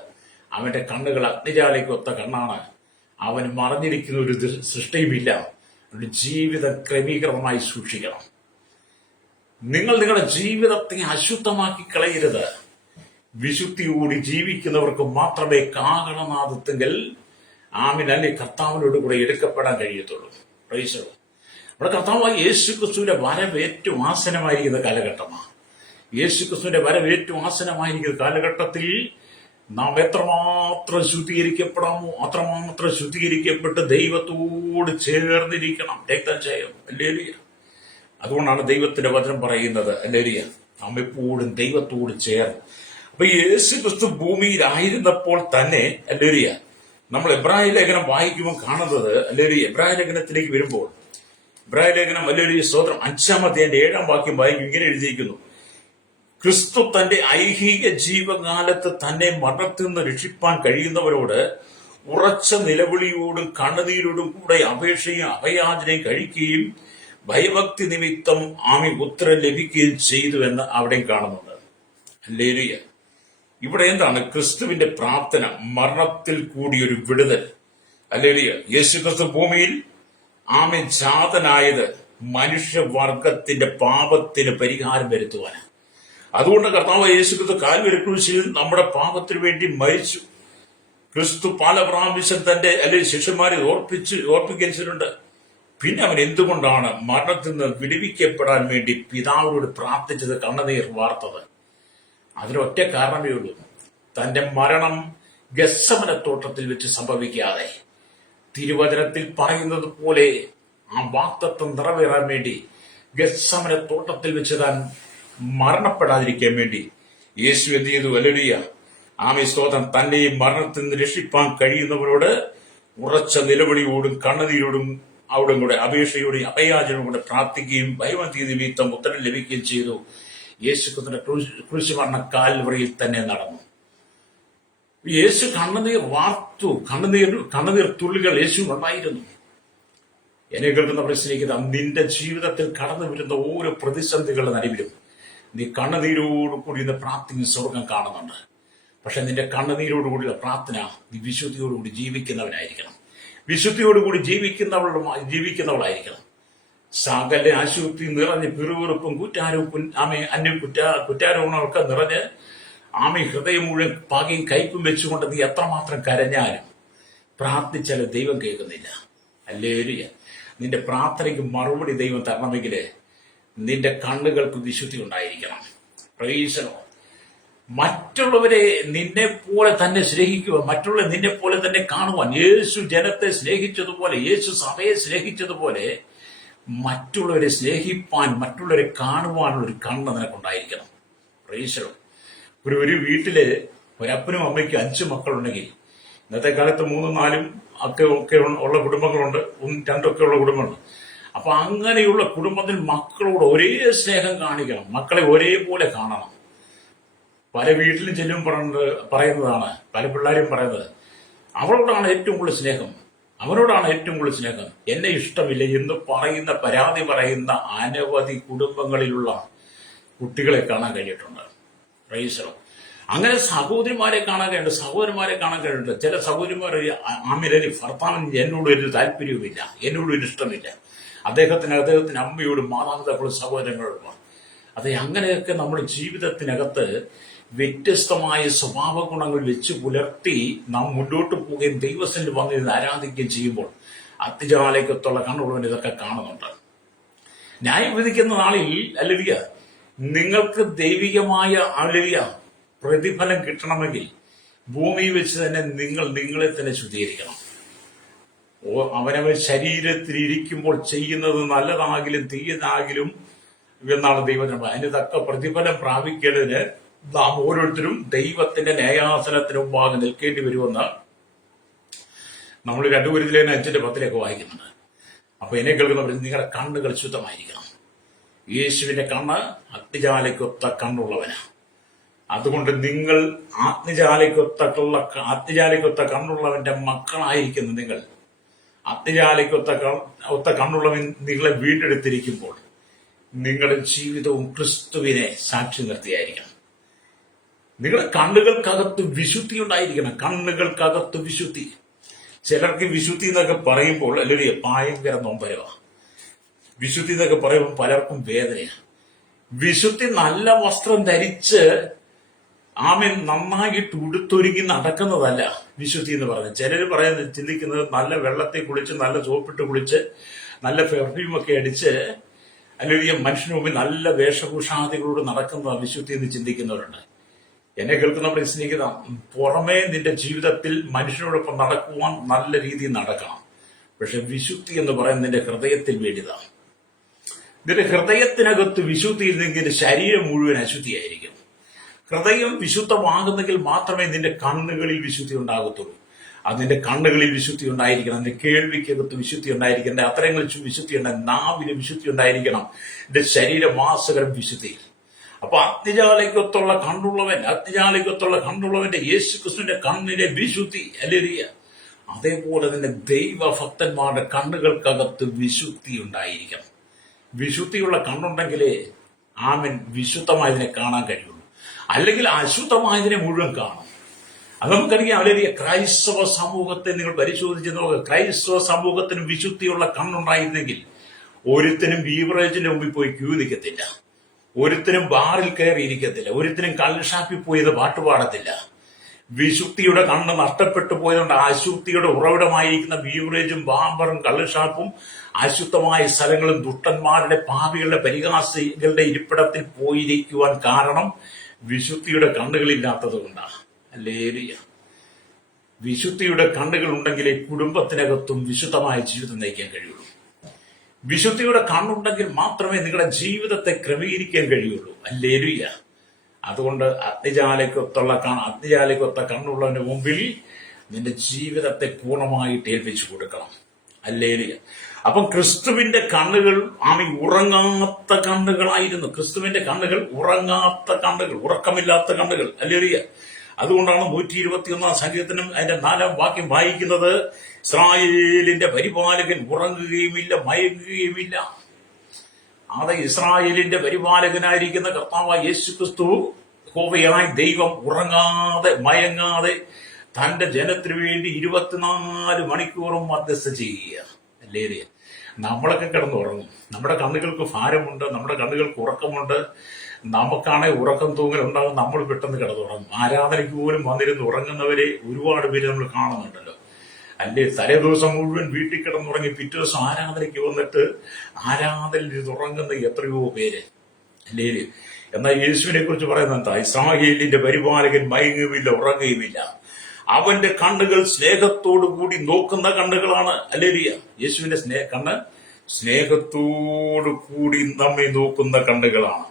അവന്റെ കണ്ണുകൾ അഗ്നിജാലയ്ക്ക് ഒത്ത കണ്ണാണ്. അവൻ മറഞ്ഞിരിക്കുന്ന ഒരു സൃഷ്ടിയുമില്ല. അവന്റെ ജീവിതം ക്രമീകൃതമായി സൂക്ഷിക്കണം. നിങ്ങൾ നിങ്ങളുടെ ജീവിതത്തെ അശുദ്ധമാക്കി കളയരുത്. വിശുദ്ധിയോടി ജീവിക്കുന്നവർക്ക് മാത്രമേ കാഹളനാദത്തെങ്കിൽ ആമിനല്ലെ കർത്താവിനോട് കൂടെ എടുക്കപ്പെടാൻ കഴിയത്തുള്ളൂ. Praise the lord. നമ്മുടെ കർത്താവായ യേശു ക്രിസ്തുവിന്റെ വരവ് ഏറ്റവും ആസന്നമായിരിക്കുന്ന കാലഘട്ടമാണ്. യേശു ക്രിസ്തുവിന്റെ വരവ് ഏറ്റവും ആസന്നമായിരിക്കുന്ന കാലഘട്ടത്തിൽ നാം എത്രമാത്രം ശുദ്ധീകരിക്കപ്പെടാമോ അത്രമാത്രം ശുദ്ധീകരിക്കപ്പെട്ട് ദൈവത്തോട് ചേർന്നിരിക്കണം. രക്തജയം. ഹല്ലേലൂയ. അതുകൊണ്ടാണ് ദൈവത്തിന്റെ വചനം പറയുന്നത്, ഹല്ലേലൂയ, നാം എപ്പോഴും ദൈവത്തോട് ചേർന്ന്. അപ്പൊ യേശു ക്രിസ്തു ഭൂമിയിലായിരുന്നപ്പോൾ തന്നെ, ഹല്ലേലൂയ, നമ്മൾ എബ്രായ ലേഖനം വായിക്കുമ്പോൾ കാണുന്നത്, ഹല്ലേലൂയ, എബ്രായ ലേഖനത്തിലേക്ക് വരുമ്പോൾ എബ്രായ ലേഖനം, ഹല്ലേലൂയ സ്തോത്രം, 5-ാം അധ്യായത്തിന്റെ 7-ാം വാക്യം വായിക്കും. ഇങ്ങനെ എഴുതിയിരിക്കുന്നു: ക്രിസ്തു തന്റെ ഐഹിക ജീവകാലത്ത് തന്നെ മരണത്തിൽ നിന്ന് രക്ഷിപ്പാൻ കഴിയുന്നവരോട് ഉറച്ച നിലവിളിയോടും കണ്ണുനീരോടും കൂടെ അപേക്ഷയും അഭയാചനയും കഴിക്കുകയും ഭയഭക്തി നിമിത്തം ഉത്തരം ലഭിക്കുകയും ചെയ്തു എന്ന് അവിടെയും കാണുന്നുണ്ട്. ഹല്ലേലൂയ. ഇവിടെ എന്താണ് ക്രിസ്തുവിന്റെ പ്രാർത്ഥന? മരണത്തിൽ കൂടിയൊരു വിടുതൽ. ഹല്ലേലൂയ. യേശു ക്രിസ്തു ഭൂമിയിൽ ജാതനായത് മനുഷ്യവർഗത്തിന്റെ പാപത്തിന് പരിഹാരം വരുത്തുവാനാണ്. അതുകൊണ്ട് കർത്താവ് യേശു ക്രിസ്തു കാൽവരി ക്രൂശിൽ നമ്മുടെ പാപത്തിനു വേണ്ടി മരിച്ചു. ക്രിസ്തു പല പ്രാവശ്യം തന്റെ ശിഷ്യന്മാരെ ഓർപ്പിച്ചിട്ടുണ്ട്. പിന്നെ അവൻ എന്തുകൊണ്ടാണ് മരണത്തിൽ നിന്ന് വിടുവിക്കപ്പെടാൻ വേണ്ടി പിതാവിനോട് പ്രാർത്ഥിച്ചത്, കണ്ണുനീർ വാർത്തത്? അതിനൊറ്റ കാരണമേ ഉള്ളൂ. തന്റെ മരണം ഗെത്സമനത്തോട്ടത്തിൽ വെച്ച് സംഭവിക്കാതെ തിരുവചനത്തിൽ പറയുന്നത് പോലെ ആ വാഗ്ദത്തം നിറവേറാൻ വേണ്ടി ഗെത്സമനത്തോട്ടത്തിൽ വെച്ച് താൻ മരണപ്പെടാതിരിക്കാൻ വേണ്ടി യേശു എന്ത് ചെയ്തു? ഹല്ലേലൂയ. സ്തോത്രം, തന്നെ ഈ മരണത്തിൽ നിന്ന് രക്ഷിപ്പാൻ കഴിയുന്നവരോട് ഉറച്ച നിലവിളിയോടും കണ്ണുനീരോടും അവിടും കൂടെ അപേക്ഷയോടും അഭയാചനയോടും കൂടെ പ്രാർത്ഥിക്കുകയും ഭയഭക്തി നിമിത്തം ഉത്തരം ലഭിക്കുകയും ചെയ്തു. യേശു ക്രിസ്തുവിന്റെ ക്രൂശുമരണം കാൽവറിയിൽ തന്നെ നടന്നു. യേശു കണ്ണുനീർ വാർത്തു. കണ്ണുനീർ തുള്ളികൾ യേശു ഉണ്ടായിരുന്നു. എന്നെ കേൾക്കുന്ന പ്രശ്നിക്കുന്ന നിന്റെ ജീവിതത്തിൽ കടന്നു വരുന്ന ഓരോ പ്രതിസന്ധികളുടെ നടുവിലും നീ കണ്ണുനീരോടുകൂടി ഇന്ന് പ്രാർത്ഥിക്കുന്ന സ്വർഗം കാണുന്നുണ്ട്. പക്ഷെ നിന്റെ കണ്ണുനീരോടുകൂടിയുള്ള പ്രാർത്ഥന നീ വിശുദ്ധിയോടുകൂടി ജീവിക്കുന്നവനായിരിക്കണം. വിശുദ്ധിയോടുകൂടി ജീവിക്കുന്നവളായിരിക്കണം. സകല ആശുപത്രി നിറഞ്ഞ് പിറുവിറുപ്പും കുറ്റാരോപണമൊക്കെ നിറഞ്ഞ് ഹൃദയം മുഴുവൻ പകയും കയ്പും വെച്ചുകൊണ്ട് നീ എത്രമാത്രം കരഞ്ഞാലും പ്രാർത്ഥിച്ചാലും ദൈവം കേൾക്കുന്നില്ല. ഹല്ലേലൂയ. നിന്റെ പ്രാർത്ഥനയ്ക്ക് മറുപടി ദൈവം തരണമെങ്കിൽ നിന്റെ കണ്ണുകൾക്ക് വിശുദ്ധി ഉണ്ടായിരിക്കണം. Price the Lord. മറ്റുള്ളവരെ നിന്നെ പോലെ തന്നെ സ്നേഹിക്കുക, മറ്റുള്ളവരെ നിന്നെ പോലെ തന്നെ കാണുവാൻ യേശു ജനത്തെ സ്നേഹിച്ചതുപോലെ, യേശു സഭയെ സ്നേഹിച്ചതുപോലെ മറ്റുള്ളവരെ സ്നേഹിപ്പാൻ, മറ്റുള്ളവരെ കാണുവാനുള്ള ഒരു കണ്ണ് നിനക്കുണ്ടായിരിക്കണം. Price the Lord. ഒരു വീട്ടില് ഒരപ്പനും അമ്മയ്ക്കും 5 മക്കളുണ്ടെങ്കിൽ, ഇന്നത്തെ കാലത്ത് 3-4 ഒക്കെ ഉള്ള കുടുംബങ്ങളുണ്ട്, 1-2 ഉള്ള കുടുംബമുണ്ട്. അപ്പൊ അങ്ങനെയുള്ള കുടുംബത്തിൽ മക്കളോട് ഒരേ സ്നേഹം കാണിക്കണം, മക്കളെ ഒരേപോലെ കാണണം. പല വീട്ടിലും ചെല്ലും പറയുന്നതാണ്, പല പിള്ളേരും പറയുന്നത്, അവളോടാണ് ഏറ്റവും കൂടുതൽ സ്നേഹം, അവനോടാണ് ഏറ്റവും കൂടുതൽ സ്നേഹം, എന്നെ ഇഷ്ടമില്ല എന്ന് പരാതി പറയുന്ന അനവധി കുടുംബങ്ങളിലുള്ള കുട്ടികളെ കാണാൻ കഴിഞ്ഞിട്ടുണ്ട്. Price the Lord. അങ്ങനെ സഹോദരിമാരെ കാണാൻ കഴിയുന്നുണ്ട്, സഹോദരന്മാരെ കാണാൻ കഴിയുന്നുണ്ട്. ചില സഹോദരിമാർ ഭർത്താവിന് എന്നോട് ഒരു താല്പര്യവുമില്ല, എന്നോട് ഒരു ഇഷ്ടമില്ല, അദ്ദേഹത്തിന് അമ്മയോടും മാതാപിതാക്കളും സഹോദരങ്ങളോടുമാണ്. അതെ, അങ്ങനെയൊക്കെ നമ്മുടെ ജീവിതത്തിനകത്ത് വ്യത്യസ്തമായ സ്വഭാവ ഗുണങ്ങൾ വെച്ച് പുലർത്തി നാം മുന്നോട്ട് പോവുകയും ദൈവത്തിൽ വന്നിരുന്ന് ആരാധിക്കുകയും ചെയ്യുമ്പോൾ അത്യജാലയ്ക്കത്തുള്ള കണ്ണുള്ളവൻ ഇതൊക്കെ കാണുന്നുണ്ട്. ന്യായം വിധിക്കുന്ന നാളിൽ ഹല്ലേലൂയ നിങ്ങൾക്ക് ദൈവികമായ ഹല്ലേലൂയ പ്രതിഫലം കിട്ടണമെങ്കിൽ ഭൂമിയിൽ വെച്ച് തന്നെ നിങ്ങളെ തന്നെ ശുദ്ധീകരിക്കണം. അവനവൻ ശരീരത്തിൽ ഇരിക്കുമ്പോൾ ചെയ്യുന്നത് നല്ലതാകിലും തീയതാകിലും എന്നാണ് ദൈവത്തിന്. അതിന് തക്ക പ്രതിഫലം പ്രാപിക്കേണ്ടതിന് നാം ഓരോരുത്തരും ദൈവത്തിന്റെ ന്യായാസനത്തിന് മുമ്പാകെ നിൽക്കേണ്ടി വരുമെന്ന് നമ്മൾ 2 കൊരിന്ത്യർ 5:10 വായിക്കുന്നുണ്ട്. അപ്പൊ എന്നെ കേൾക്കുന്നവർ, നിങ്ങളുടെ കണ്ണുകൾ ശുദ്ധമായിരിക്കണം. യേശുവിന്റെ കണ്ണ് അഗ്നിജ്വാലയ്ക്കൊത്ത കണ്ണുള്ളവനാ. അതുകൊണ്ട് നിങ്ങൾ അഗ്നിജ്വാലയ്ക്കൊത്ത കണ്ണുള്ളവന്റെ മക്കളായിരിക്കുന്നു. നിങ്ങൾ അഗ്നിജ്വാലയ്ക്കൊത്ത കണ്ണുള്ളവൻ നിങ്ങളെ വീണ്ടെടുത്തിരിക്കുമ്പോൾ നിങ്ങളുടെ ജീവിതവും ക്രിസ്തുവിനെ സാക്ഷി നിർത്തിയായിരിക്കണം. നിങ്ങളുടെ കണ്ണുകൾക്കകത്ത് വിശുദ്ധി ഉണ്ടായിരിക്കണം. കണ്ണുകൾക്കകത്ത് വിശുദ്ധി. ചിലർക്ക് വിശുദ്ധി എന്നൊക്കെ പറയുമ്പോൾ അല്ലെങ്കിൽ ഭയങ്കര നൊമ്പരമാണ്. വിശുദ്ധി എന്നൊക്കെ പറയുമ്പോൾ പലർക്കും വേദനയാണ്. വിശുദ്ധി നല്ല വസ്ത്രം ധരിച്ച് നന്നായിട്ട് ഉടുത്തൊരുങ്ങി നടക്കുന്നതല്ല വിശുദ്ധി എന്ന് പറയുന്നത്. ചിലര് ചിന്തിക്കുന്നത് നല്ല വെള്ളത്തിൽ കുളിച്ച്, നല്ല സോപ്പിട്ട് കുളിച്ച്, നല്ല പെർഫ്യൂമൊക്കെ അടിച്ച്, അല്ലെങ്കിൽ മനുഷ്യന് മുമ്പിൽ നല്ല വേഷഭൂഷാദികളോട് നടക്കുന്നതാണ് വിശുദ്ധി എന്ന് ചിന്തിക്കുന്നവരുണ്ട്. എന്നെ കേൾക്കുന്നവരെ സ്നേഹിത, പുറമേ നിന്റെ ജീവിതത്തിൽ മനുഷ്യനോടൊപ്പം നടക്കുവാൻ നല്ല രീതിയിൽ നടക്കണം. പക്ഷെ വിശുദ്ധി എന്ന് പറയുന്നത് നിന്റെ ഹൃദയത്തിൽ വേണ്ടിയതാണ്. നിന്റെ ഹൃദയത്തിനകത്ത് വിശുദ്ധി ഇല്ലെങ്കിൽ ശരീരം മുഴുവൻ അശുദ്ധിയായിരിക്കും. ഹൃദയം വിശുദ്ധമാകുന്നെങ്കിൽ മാത്രമേ നിന്റെ കണ്ണുകളിൽ വിശുദ്ധി ഉണ്ടാകത്തുള്ളൂ. അത് നിന്റെ കണ്ണുകളിൽ വിശുദ്ധി ഉണ്ടായിരിക്കണം. നിന്റെ കേൾവിക്കകത്ത് വിശുദ്ധി ഉണ്ടായിരിക്കണം. നിന്റെ അത്തരങ്ങളിൽ വിശുദ്ധി ഉണ്ടായി, നാവിന് വിശുദ്ധി ഉണ്ടായിരിക്കണം. നിന്റെ ശരീരമാസകരം വിശുദ്ധിയിൽ. അപ്പൊ അഗ്നിജ്വാലയ്ക്കൊത്തുള്ള കണ്ണുള്ളവന്റെ യേശു ക്രിസ്തുവിന്റെ കണ്ണിലെ വിശുദ്ധി അല്ലേറിയ. അതേപോലെ തന്നെ ദൈവഭക്തന്മാരുടെ കണ്ണുകൾക്കകത്ത് വിശുദ്ധി ഉണ്ടായിരിക്കണം. വിശുദ്ധിയുള്ള കണ്ണുണ്ടെങ്കിലേ വിശുദ്ധമായതിനെ കാണാൻ കഴിയുള്ളൂ. അല്ലെങ്കിൽ അശുദ്ധമായതിനെ മുഴുവൻ കാണും. അത് നമുക്കറിയാം. അല്ലേറിയ ക്രൈസ്തവ സമൂഹത്തെ നിങ്ങൾ പരിശോധിച്ച് നോക്കുക. ക്രൈസ്തവ സമൂഹത്തിന് വിശുദ്ധിയുള്ള കണ്ണുണ്ടായിരുന്നെങ്കിൽ ഒരുത്തനും ബീവറേജിന്റെ മുമ്പിൽ പോയി ക്യൂ നിൽക്കത്തില്ല, ഒരുത്തനും ബാറിൽ കയറിയിരിക്കത്തില്ല, ഒരുത്തനും കള്ളുഷാപ്പിൽ പോയത് പാട്ടുപാടത്തില്ല. വിശുദ്ധിയുടെ കണ്ണ് നഷ്ടപ്പെട്ടു പോയതുകൊണ്ട് അശുദ്ധിയുടെ ഉറവിടമായിരിക്കുന്ന ബീവറേജും ബാമ്പറും കള്ളുഷാപ്പും അശുദ്ധമായ സ്ഥലങ്ങളും ദുഷ്ടന്മാരുടെ പാപികളുടെ പരിഹാസികളുടെ ഇരിപ്പിടത്തിൽ പോയിരിക്കുവാൻ കാരണം വിശുദ്ധിയുടെ കണ്ണുകളില്ലാത്തത് കൊണ്ടാണ്. അല്ലേലൂയ. വിശുദ്ധിയുടെ കണ്ണുകൾ ഉണ്ടെങ്കിലേ കുടുംബത്തിനകത്തും വിശുദ്ധമായ ജീവിതം നയിക്കാൻ കഴിയുള്ളൂ. വിശുദ്ധിയുടെ കണ്ണുണ്ടെങ്കിൽ മാത്രമേ നിങ്ങളുടെ ജീവിതത്തെ ക്രമീകരിക്കാൻ കഴിയുള്ളൂ. അല്ലേലൂയ. അതുകൊണ്ട് അഗ്നിജ്വാലയ്ക്കൊത്ത കണ്ണുള്ളവന്റെ മുമ്പിൽ നിന്റെ ജീവിതത്തെ പൂർണ്ണമായിട്ട് ഏൽപ്പിച്ചു കൊടുക്കണം. അല്ലേലൂയ. അപ്പം ക്രിസ്തുവിന്റെ കണ്ണുകൾ ഉറങ്ങാത്ത കണ്ണുകളായിരുന്നു. ക്രിസ്തുവിന്റെ കണ്ണുകൾ ഉറങ്ങാത്ത കണ്ണുകൾ, ഉറക്കമില്ലാത്ത കണ്ണുകൾ. അല്ലേലൂയ. അതുകൊണ്ടാണ് 121 സംഗീതത്തിനും അതിന്റെ 4-ാം വാക്യം വായിക്കുന്നത്, ഇസ്രായേലിന്റെ പരിപാലകൻ ഉറങ്ങുകയുമില്ല, മയങ്ങുകയുമില്ല. അത് ഇസ്രായേലിന്റെ പരിപാലകനായിരിക്കുന്ന കർത്താവായ യേശു ക്രിസ്തു, യഹോവയായ ദൈവം ഉറങ്ങാതെ മയങ്ങാതെ തന്റെ ജനത്തിനു വേണ്ടി 24 മണിക്കൂറും മധ്യസ്ഥ ചെയ്യുക. അല്ലേ? നമ്മളൊക്കെ കിടന്നുറങ്ങും. നമ്മുടെ കണ്ണുകൾക്ക് ഭാരമുണ്ട്, നമ്മുടെ കണ്ണുകൾക്ക് ഉറക്കമുണ്ട്. നമുക്കാണെങ്കിൽ ഉറക്കം തൂങ്ങലുണ്ടാകും, നമ്മൾ പെട്ടെന്ന് കിടന്നുറങ്ങും. ആരാധനയ്ക്ക് പോലും വന്നിരുന്ന് ഉറങ്ങുന്നവരെ ഒരുപാട് പേര് നമ്മൾ കാണുന്നുണ്ടല്ലോ. അല്ലേ? തലേ ദിവസം മുഴുവൻ വീട്ടിൽ കിടന്നുറങ്ങി പിറ്റേ ദിവസം ആരാധനയ്ക്ക് വന്നിട്ട് ആരാധനയിൽ ഉറങ്ങുന്ന എത്രയോ പേര്. അല്ലേ? എന്നാൽ യേശുവിനെ കുറിച്ച് പറയുന്നത് എന്താ? ഇസ്രായേലിന്റെ പരിപാലകൻ മയങ്ങുമില്ല, ഉറങ്ങുകയുമില്ല. അവന്റെ കണ്ണുകൾ സ്നേഹത്തോടു കൂടി നോക്കുന്ന കണ്ണുകളാണ്. അല്ലേലിയ. യേശുവിന്റെ കണ്ണ് സ്നേഹത്തോടു കൂടി നമ്മെ നോക്കുന്ന കണ്ണുകളാണ്.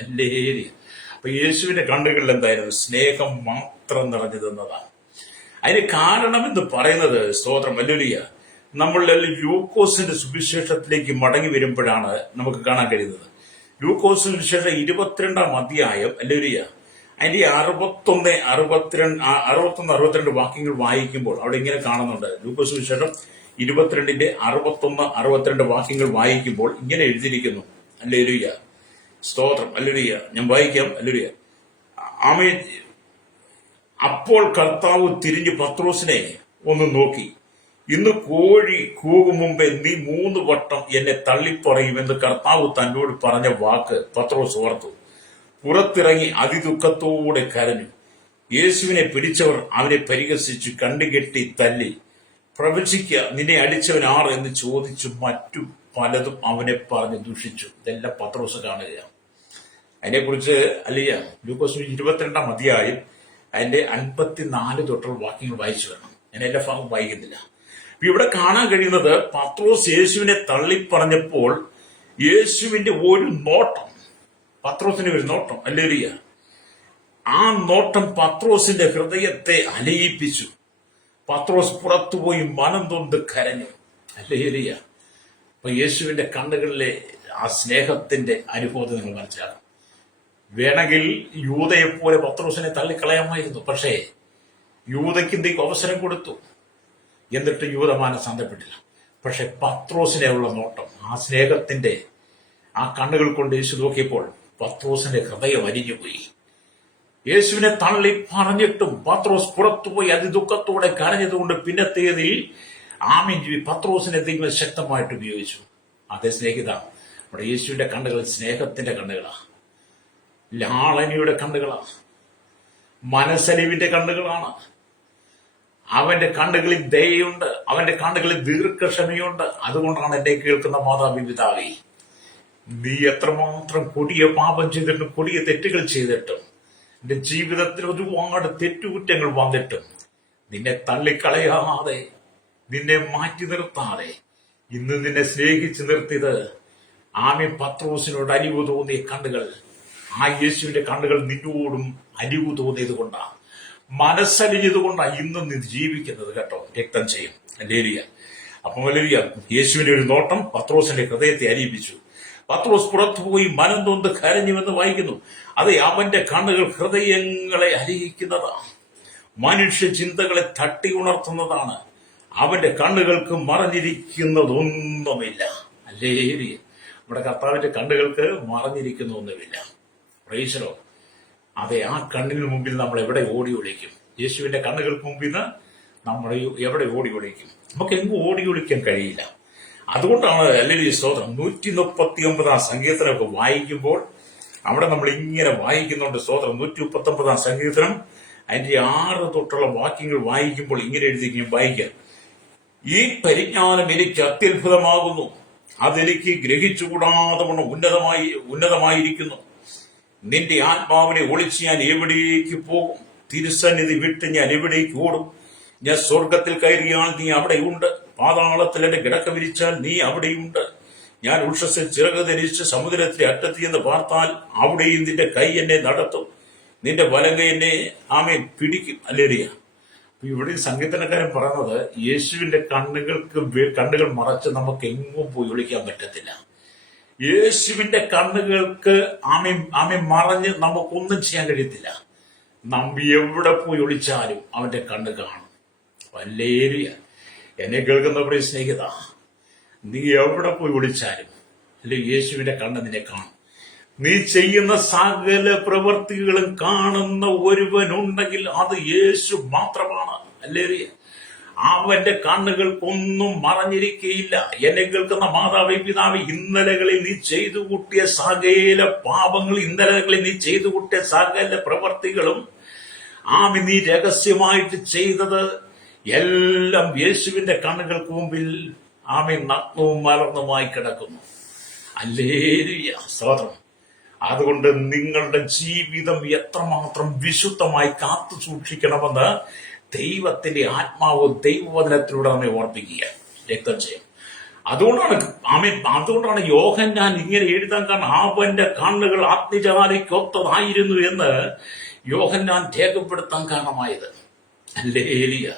അല്ലേലിയ. അപ്പൊ യേശുവിന്റെ കണ്ണുകളിൽ എന്തായിരുന്നു? സ്നേഹം മാത്രം നിറഞ്ഞു തന്നതാണ്. അതിന് കാരണമെന്ന് പറയുന്നത്, സ്തോത്രം, അല്ലേലിയ, നമ്മളെല്ലാം ലൂക്കോസിന്റെ സുവിശേഷത്തിലേക്ക് മടങ്ങി വരുമ്പോഴാണ് നമുക്ക് കാണാൻ കഴിയുന്നത്. ലൂക്കോസ് സുവിശേഷം 22-ാം അധ്യായം, അല്ലേലിയ, അതിന്റെ 61, 62 വാക്യങ്ങൾ വായിക്കുമ്പോൾ അവിടെ ഇങ്ങനെ കാണുന്നുണ്ട്. ലൂക്കോസ് സുവിശേഷം 22-ന്റെ 61, 62 വാക്യങ്ങൾ വായിക്കുമ്പോൾ ഇങ്ങനെ എഴുതിയിരിക്കുന്നു. അല്ലേലൂയ, സ്തോത്രം, അല്ലേലൂയ. ഞാൻ വായിക്കാം. അല്ലേലൂയ. ആമേൻ. അപ്പോൾ കർത്താവ് തിരിഞ്ഞ് പത്രോസിനെ ഒന്ന് നോക്കി, ഇന്ന് കോഴി കൂകും മുമ്പേ നീ 3 വട്ടം എന്നെ തള്ളിപ്പറയുമെന്ന് കർത്താവ് തന്നോട് പറഞ്ഞ വാക്ക് പത്രോസ് ഓർത്തു. പുറത്തിറങ്ങി അതിദുഃഖത്തോടെ കരഞ്ഞു. യേശുവിനെ പിടിച്ചവർ അവനെ പരിഹസിച്ചു, കണ്ടുകെട്ടി തല്ലി. പ്രവചിക്കുക, നിന്നെ അടിച്ചവൻ ആർ എന്ന് ചോദിച്ചു മറ്റു പലതും അവനെ പറഞ്ഞ് ദുഷിച്ചു. ഇതെല്ലാം പത്രോസ് കാണുകയാണ്. അതിനെക്കുറിച്ച് അല്ലിയ ലൂക്കോസ് 22-ാം അധ്യായം അതിന്റെ 54 തൊട്ടുള്ള വാക്യങ്ങൾ വായിച്ചു വേണം. ഞാൻ എല്ലാ ഭാഗവും വായിക്കുന്നില്ല. ഇവിടെ കാണാൻ കഴിയുന്നത്, പത്രോസ് യേശുവിനെ തള്ളിപ്പറഞ്ഞപ്പോൾ യേശുവിന്റെ ഒരു നോട്ടം, പത്രോസിന്റെ ഒരു നോട്ടം, അല്ലേലൂയ, ആ നോട്ടം പത്രോസിന്റെ ഹൃദയത്തെ അലയിപ്പിച്ചു. പത്രോസ് പുറത്തുപോയി മനം തൊന്ന് കരഞ്ഞു. അല്ലേലൂയ. അപ്പൊ യേശുവിന്റെ കണ്ണുകളിലെ ആ സ്നേഹത്തിന്റെ അനുഭവത്തെ നിങ്ങൾ മനസ്സിലാക്കും. വേണമെങ്കിൽ യൂദയെപ്പോലെ പത്രോസിനെ തള്ളിക്കളയാമായിരുന്നു. പക്ഷേ യൂദയ്ക്ക് എന്തെങ്കിലും അവസരം കൊടുത്തു, എന്നിട്ട് യൂദ മാനസാന്തരപ്പെട്ടില്ല. പക്ഷെ പത്രോസിനെ ഉള്ള നോട്ടം, ആ സ്നേഹത്തിന്റെ ആ കണ്ണുകൾ കൊണ്ട് യേശു നോക്കിയപ്പോൾ പത്രോസിന്റെ ഹൃദയം അരിഞ്ഞുപോയി. യേശുവിനെ തള്ളി പറഞ്ഞിട്ടും പത്രോസ് പുറത്തുപോയി അതിദുഃഖത്തോടെ കരഞ്ഞതുകൊണ്ട് പിന്നത്തേതിൽ ആമീൻ പത്രോസിനെ ദൈവം ശക്തമായിട്ട് ഉപയോഗിച്ചു. അതേ സ്നേഹിത, നമ്മുടെ യേശുവിന്റെ കണ്ണുകൾ സ്നേഹത്തിന്റെ കണ്ണുകളാ, ലാളനയുടെ കണ്ണുകളാ, മനസ്സലിവിന്റെ കണ്ണുകളാണ്. അവന്റെ കണ്ണുകളിൽ ദയയുണ്ട്, അവന്റെ കണ്ണുകളിൽ ദീർഘക്ഷമയുണ്ട്. അതുകൊണ്ടാണ് എന്നെ കേൾക്കുന്ന മാതാപിതാവേ, നീ എത്രമാത്രം കൊടിയ പാപം ചെയ്തിട്ടും കൊടിയ തെറ്റുകൾ ചെയ്തിട്ടും നിന്റെ ജീവിതത്തിൽ ഒരുപാട് തെറ്റുകുറ്റങ്ങൾ വന്നിട്ടും നിന്നെ തള്ളിക്കളയാതെ, നിന്നെ മാറ്റി നിർത്താതെ ഇന്ന് നിന്നെ സ്നേഹിച്ചു നിർത്തിയത് ആമി പത്രോസിനോട് അലിവ് തോന്നിയ കണ്ണുകൾ, ആ യേശുവിന്റെ കണ്ണുകൾ നിന്നോടും അലിവ് തോന്നിയത് കൊണ്ടാണ്, മനസ്സലിഞ്ഞതുകൊണ്ടാണ് ഇന്നും നീ ജീവിക്കുന്നത് കേട്ടോ. രക്തം ചെയ്യും. ഹല്ലേലൂയ. അപ്പം ഹല്ലേലൂയ. യേശുവിന്റെ ഒരു നോട്ടം പത്രോസിന്റെ ഹൃദയത്തെ അലിയിപ്പിച്ചു. പത്രോസ് പുറത്തുപോയി മനം നൊന്ത് കരഞ്ഞുവെന്ന് വായിക്കുന്നു. അതെ, അവന്റെ കണ്ണുകൾ ഹൃദയങ്ങളെ അലിയിക്കുന്നതാണ്, മനുഷ്യ ചിന്തകളെ തട്ടി ഉണർത്തുന്നതാണ്. അവന്റെ കണ്ണുകൾക്ക് മറഞ്ഞിരിക്കുന്നതൊന്നുമില്ല. ഹല്ലേലൂയ. നമ്മുടെ കർത്താവിന്റെ കണ്ണുകൾക്ക് മറഞ്ഞിരിക്കുന്ന ഒന്നുമില്ല. Price the Lord. അതെ, ആ കണ്ണിന് മുമ്പിൽ നമ്മൾ എവിടെ ഓടി ഒളിക്കും? യേശുവിന്റെ കണ്ണുകൾക്ക് മുമ്പിൽ നിന്ന് നമ്മൾ എവിടെ ഓടി ഒളിക്കും? നമുക്ക് എങ്ങും ഓടി ഒളിക്കാൻ കഴിയില്ല. അതുകൊണ്ടാണ് ഹല്ലേലൂയ സ്തോത്രം 139 സങ്കീർത്തനമൊക്കെ വായിക്കുമ്പോൾ അവിടെ നമ്മൾ ഇങ്ങനെ വായിക്കുന്നുണ്ട്. സ്തോത്രം 139 സങ്കീർത്തനം അതിന്റെ 6 തൊട്ടുള്ള വാക്യങ്ങൾ വായിക്കുമ്പോൾ ഇങ്ങനെ എഴുതിക്കും. വായിക്കാം: ഈ പരിജ്ഞാനം എനിക്ക് അത്യത്ഭുതമാകുന്നു, അതെനിക്ക് ഗ്രഹിച്ചുകൂടാതെ ഉന്നതമായിരിക്കുന്നു. നിന്റെ ആത്മാവിനെ ഒളിച്ച് ഞാൻ എവിടേക്ക് പോകും? തിരുസന്നിധി വിട്ട് ഞാൻ എവിടേക്ക് ഓടും? ഞാൻ സ്വർഗത്തിൽ കയറിയാൽ നീ അവിടെയുണ്ട്, പാതാളത്തിൽ എന്റെ കിടക്ക വിരിച്ചാൽ നീ അവിടെയുണ്ട്. ഞാൻ ഉഷസ്സിൽ ചിറക് ധരിച്ച് സമുദ്രത്തിലെ അറ്റത്ത് എന്ന് പാർത്താൽ അവിടെയും നിന്റെ കൈ എന്നെ നടത്തും, നിന്റെ വലങ്കൈ എന്നെ ആമേൻ പിടിക്കും. ഹല്ലേലൂയ. ഇവിടെ സംഗീതക്കാരൻ പറയുന്നത് യേശുവിന്റെ കണ്ണുകൾ മറച്ച് നമുക്ക് എങ്ങും പോയി ഒളിക്കാൻ പറ്റത്തില്ല. യേശുവിന്റെ കണ്ണുകൾക്ക് ആമി മറഞ്ഞ് നമുക്കൊന്നും ചെയ്യാൻ കഴിയത്തില്ല. നമ്മ എവിടെ പോയി ഒളിച്ചാലും അവന്റെ കണ്ണ് കാണും. ഹല്ലേലൂയ. എന്നെ കേൾക്കുന്നവരുടെ സ്നേഹിത, നീ എവിടെ പോയി ഒളിച്ചാലും അല്ലെ യേശുവിന്റെ കണ്ണ് നിന്നെ കാണും. നീ ചെയ്യുന്ന സകല പ്രവൃത്തികളും കാണുന്ന ഒരുവനുണ്ടെങ്കിൽ അത് യേശു മാത്രമാണ്. ഹല്ലേലൂയ. അവന്റെ കണ്ണുകൾക്കൊന്നും മറഞ്ഞിരിക്കയില്ല. എന്നെ കേൾക്കുന്ന മാതാവേ പിതാവേ, ഇന്നലകളിൽ നീ ചെയ്തു കൂട്ടിയ സകല പാപങ്ങൾ, ഇന്നലകളിൽ നീ ചെയ്തു കൂട്ടിയ സകല പ്രവർത്തികളും നീ രഹസ്യമായിട്ട് ചെയ്തത് എല്ലാം യേശുവിന്റെ കണ്ണുകൾക്ക് മുമ്പിൽ നഗ്നവും മലർന്നുമായി കിടക്കുന്നു. ഹല്ലേലൂയ സ്തോത്രം. അതുകൊണ്ട് നിങ്ങളുടെ ജീവിതം എത്രമാത്രം വിശുദ്ധമായി കാത്തു സൂക്ഷിക്കണമെന്ന് ദൈവത്തിന്റെ ആത്മാവ് ദൈവവചനത്തിലൂടെ നമ്മെ ഓർപ്പിക്കുക. രക്തം ചെയ്യും. അതുകൊണ്ടാണ് യോഹന്നാൻ ഇങ്ങനെ എഴുതാൻ കാരണം അവന്റെ കണ്ണുകൾ അഗ്നിജ്വാലയ്ക്കൊത്തതായിരുന്നു എന്ന് യോഹന്നാൻ രേഖപ്പെടുത്താൻ കാരണമായത്. ഹല്ലേലൂയ.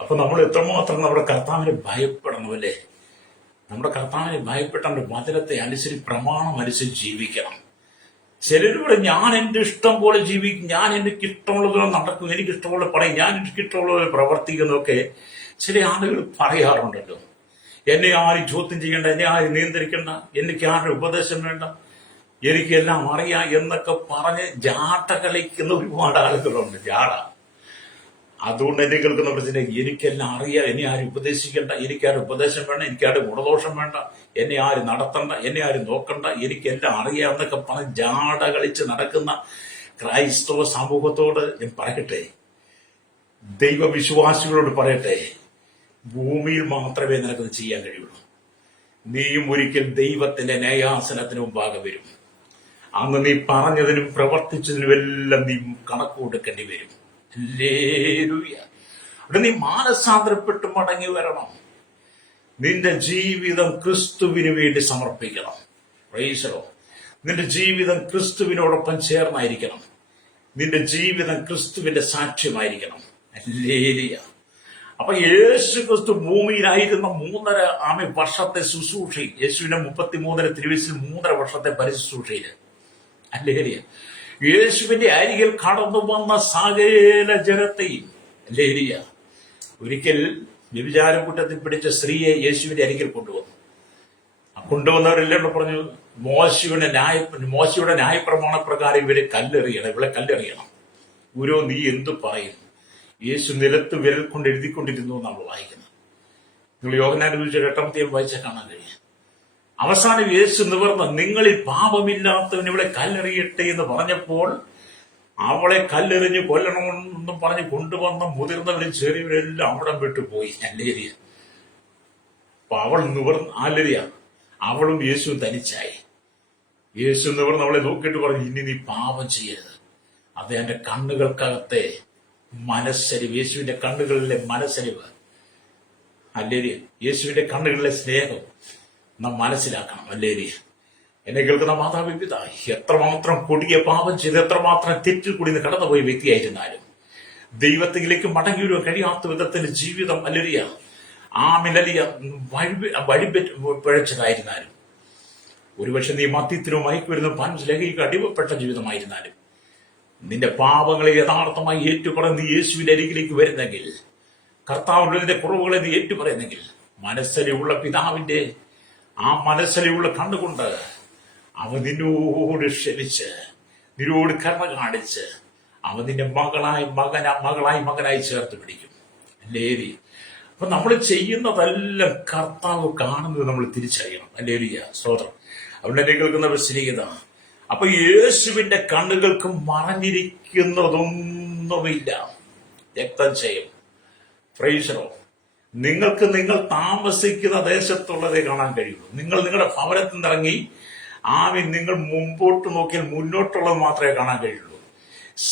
അപ്പൊ നമ്മൾ എത്രമാത്രം നമ്മുടെ കർത്താവിനെ ഭയപ്പെടണം അല്ലേ? നമ്മുടെ കർത്താവിനെ ഭയപ്പെട്ടാണ്ട് വചനത്തെ അനുസരിച്ച് പ്രമാണം അനുസരിച്ച് ജീവിക്കണം. ചിലരിവിടെ ഞാൻ എന്റെ ഇഷ്ടം പോലെ ജീവിക്കും, ഞാൻ എനിക്ക് ഇഷ്ടമുള്ളതുപോലെ നടക്കും, എനിക്ക് ഇഷ്ടമുള്ള പറയും, ഞാൻ എനിക്ക് ഇഷ്ടമുള്ളതുപോലെ പ്രവർത്തിക്കുന്നതൊക്കെ ചില ആളുകൾ പറയാറുണ്ടല്ലോ. എന്നെ ആരും ചോദ്യം ചെയ്യണ്ട, എന്നെ ആരും നിയന്ത്രിക്കണ്ട, എനിക്ക് ആരുടെ ഉപദേശം വേണ്ട, എനിക്കെല്ലാം അറിയാം എന്നൊക്കെ പറഞ്ഞ് ജാട കളിക്കുന്ന ഒരുപാട് ആളുകളുണ്ട്. ജാട. അതുകൊണ്ട് എന്നെ കേൾക്കുന്ന പ്രശ്നം, എനിക്കെല്ലാം അറിയാം, എന്നെ ആരും ഉപദേശിക്കണ്ട, എനിക്കാരും ഉപദേശം വേണ്ട, എനിക്കാരും ഗുണദോഷം വേണ്ട, എന്നെ ആരും നടത്തണ്ട, എന്നെ ആരും നോക്കണ്ട, എനിക്കെല്ലാം അറിയാം എന്നൊക്കെ പറഞ്ഞ് ജാട കളിച്ച് നടക്കുന്ന ക്രൈസ്തവ സമൂഹത്തോട് ഞാൻ പറയട്ടെ, ദൈവവിശ്വാസികളോട് പറയട്ടെ, ഭൂമിയിൽ മാത്രമേ നിനക്കത് ചെയ്യാൻ കഴിയുള്ളൂ. നീയും ഒരിക്കൽ ദൈവത്തിന്റെ ന്യായാസനത്തിന് മുമ്പാകെ വരും. അന്ന് നീ പറഞ്ഞതിനും പ്രവർത്തിച്ചതിനുമെല്ലാം നീ കണക്ക് കൊടുക്കേണ്ടി വരും. ഹല്ലേലൂയ. അവിടെ നീ മാനസാന്തരപ്പെട്ട് മടങ്ങി വരണം. നിന്റെ ജീവിതം ക്രിസ്തുവിന് വേണ്ടി സമർപ്പിക്കണം. Price the Lord. നിന്റെ ജീവിതം ക്രിസ്തുവിനോടൊപ്പം ചേർന്നായിരിക്കണം. നിന്റെ ജീവിതം ക്രിസ്തുവിന്റെ സാക്ഷ്യമായിരിക്കണം. ഹല്ലേലൂയ. അപ്പൊ യേശു ക്രിസ്തു ഭൂമിയിലായിരുന്ന 3.5 വർഷത്തെ ശുശ്രൂഷയിൽ, യേശുവിന്റെ 33 തിരുവയസ്സിൽ 3.5 വർഷത്തെ പരിശുശ്രൂഷയിൽ, അല്ലേലിയ, യേശുവിന്റെ അരികിൽ കടന്നു വന്ന സകല ജനത്തെയും, അല്ലേലിയ, ഒരിക്കൽ വ്യഭിചാര കുറ്റത്തിൽ പിടിച്ച സ്ത്രീയെ യേശുവിന്റെ അരികിൽ കൊണ്ടുവന്നു. കൊണ്ടുവന്നവരെല്ലാം പറഞ്ഞു, മോശയുടെ ന്യായപ്രമാണ പ്രകാരം ഇവരെ കല്ലെറിയണം, ഇവളെ കല്ലെറിയണം. ഗുരു, നീ എന്തു പറയുന്നു? യേശു നിലത്ത് വിരൽ കൊണ്ട് എഴുതിക്കൊണ്ടിരുന്നു എന്നാണ് വായിക്കുന്നത്. നിങ്ങൾ യോഹന്നാനെ കുറിച്ച് 8-ാം വായിച്ചാൽ കാണാൻ കഴിയും. അവസാനം യേശു നിവർന്ന്, നിങ്ങളിൽ പാപമില്ലാത്തവൻ ഇവിടെ കല്ലെറിയട്ടെ എന്ന് പറഞ്ഞപ്പോൾ അവളെ കല്ലെറിഞ്ഞ് കൊല്ലണമെന്നും പറഞ്ഞ് കൊണ്ടുവന്ന മുതിർന്നവരും ചെറിയവരെല്ലാം അവിടം വിട്ടുപോയി. അല്ലേരിയ. അപ്പൊ അവൾ ആലരിയ, അവളും യേശുവും തനിച്ചായി. യേശു നിവർന്ന് അവളെ നോക്കിയിട്ട് പറഞ്ഞു, ഇനി നീ പാപം ചെയ്യരുത്. അത് എന്റെ കണ്ണുകൾക്കകത്തെ മനസ്സരിവ്, യേശുവിന്റെ കണ്ണുകളിലെ മനസ്സരിവ്, അല്ലേരിയ, യേശുവിന്റെ കണ്ണുകളിലെ സ്നേഹം നാം മനസ്സിലാക്കണം. അല്ലേരിയ. എന്നെ കേൾക്കുന്ന മാതാപിതാ, എത്രമാത്രം കൊടിയ പാപം ചെയ്ത് എത്രമാത്രം തെറ്റിൽ കൂടി കടന്നുപോയ വ്യക്തിയായിരുന്നാലും ദൈവത്തിലേക്ക് മടങ്ങി വരാൻ കഴിയാത്ത വിധത്തിന്റെ ജീവിതം, അല്ലേരിയ, ആമിലലിയ വഴി പിഴച്ചതായിരുന്നാലും, ഒരുപക്ഷെ നീ മദ്യത്തിനും മയക്കുമരുന്നും ലഹരിക്ക് അടിമപ്പെട്ട ജീവിതമായിരുന്നാലും, നിന്റെ പാപങ്ങളെ യഥാർത്ഥമായി ഏറ്റുപറഞ്ഞ് നീ യേശുവിന്റെ അരികിലേക്ക് വരുന്നെങ്കിൽ, കർത്താവിന്റെ നിന്റെ കുറവുകളെ നീ ഏറ്റുപറയുന്നെങ്കിൽ, മനസ്സിലുള്ള പിതാവിന്റെ ആ മനസ്സിലുള്ള കണ്ണുകൊണ്ട് അവൻ നിന്നോട് ക്ഷമിച്ച്, നിന്നോട് കരുണ കാണിച്ച്, അവൻ നിന്റെ മകളായി മകനായി ചേർത്ത് പിടിക്കും. അല്ലേരി. അപ്പൊ നമ്മൾ ചെയ്യുന്നതെല്ലാം കർത്താവ് കാണുന്നത് നമ്മൾ തിരിച്ചറിയണം. അല്ലേലിയ, സ്തോത്രം. അവിടെ കേൾക്കുന്ന സ്നേഹിത, അപ്പൊ യേശുവിന്റെ കണ്ണുകൾക്ക് മറഞ്ഞിരിക്കുന്നതൊന്നുമില്ല. രക്തം ചെയ്യും. പ്രൈസറോ, നിങ്ങൾക്ക് നിങ്ങൾ താമസിക്കുന്ന ദേശത്തുള്ളതേ കാണാൻ കഴിയുള്ളൂ. നിങ്ങൾ നിങ്ങളുടെ ഭവനത്തിൽ നിന്നിറങ്ങി നിങ്ങൾ മുമ്പോട്ട് നോക്കിയാൽ മുന്നോട്ടുള്ളത് മാത്രമേ കാണാൻ കഴിയുള്ളൂ.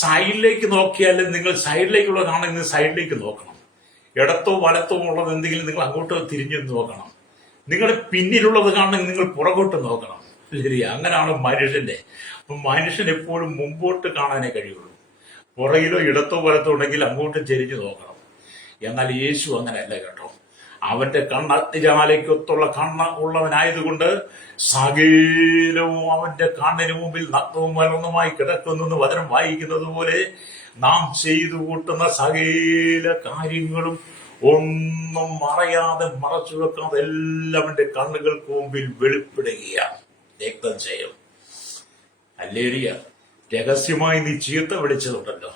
സൈഡിലേക്ക് നോക്കിയാൽ നിങ്ങൾ സൈഡിലേക്കുള്ളത് കാണുന്ന സൈഡിലേക്ക് നോക്കണം. ഇടത്തോ വലത്തോ ഉള്ളത് എന്തെങ്കിലും നിങ്ങൾ അങ്ങോട്ട് തിരിഞ്ഞു നോക്കണം. നിങ്ങളുടെ പിന്നിലുള്ളത് കാണണമെങ്കിൽ നിങ്ങൾ പുറകോട്ട് നോക്കണം. ശരി, അങ്ങനെയാണ് മനുഷ്യന്റെ. അപ്പൊ മനുഷ്യൻ എപ്പോഴും മുമ്പോട്ട് കാണാനേ കഴിയുള്ളൂ. പുറകിലോ ഇടത്തോ വലത്തോ ഉണ്ടെങ്കിൽ അങ്ങോട്ട് ചെരിഞ്ഞു നോക്കണം. എന്നാൽ യേശു അങ്ങനെയല്ല കേട്ടോ. അവന്റെ കണ്ണ് അഗ്നിജ്വാലയ്ക്കൊത്തുള്ള കണ്ണ് ഉള്ളവനായതുകൊണ്ട് സകലവും അവന്റെ കണ്ണിന് മുമ്പിൽ നഗ്നവും മലർന്നുമായി കിടക്കുന്നു. വചനം വായിക്കുന്നത് പോലെ നാം ചെയ്തു കൂട്ടുന്ന സകല കാര്യങ്ങളും ഒന്നും മറയാതെ മറച്ചു വെക്കാതെ എല്ലാം അവന്റെ കണ്ണുകൾക്ക് മുമ്പിൽ വെളിപ്പെടുകയാണ്. രക്തം ചെയ്യും. അല്ലേരിയ. രഹസ്യമായി നീ ചീത്ത വിളിച്ചതുണ്ടല്ലോ,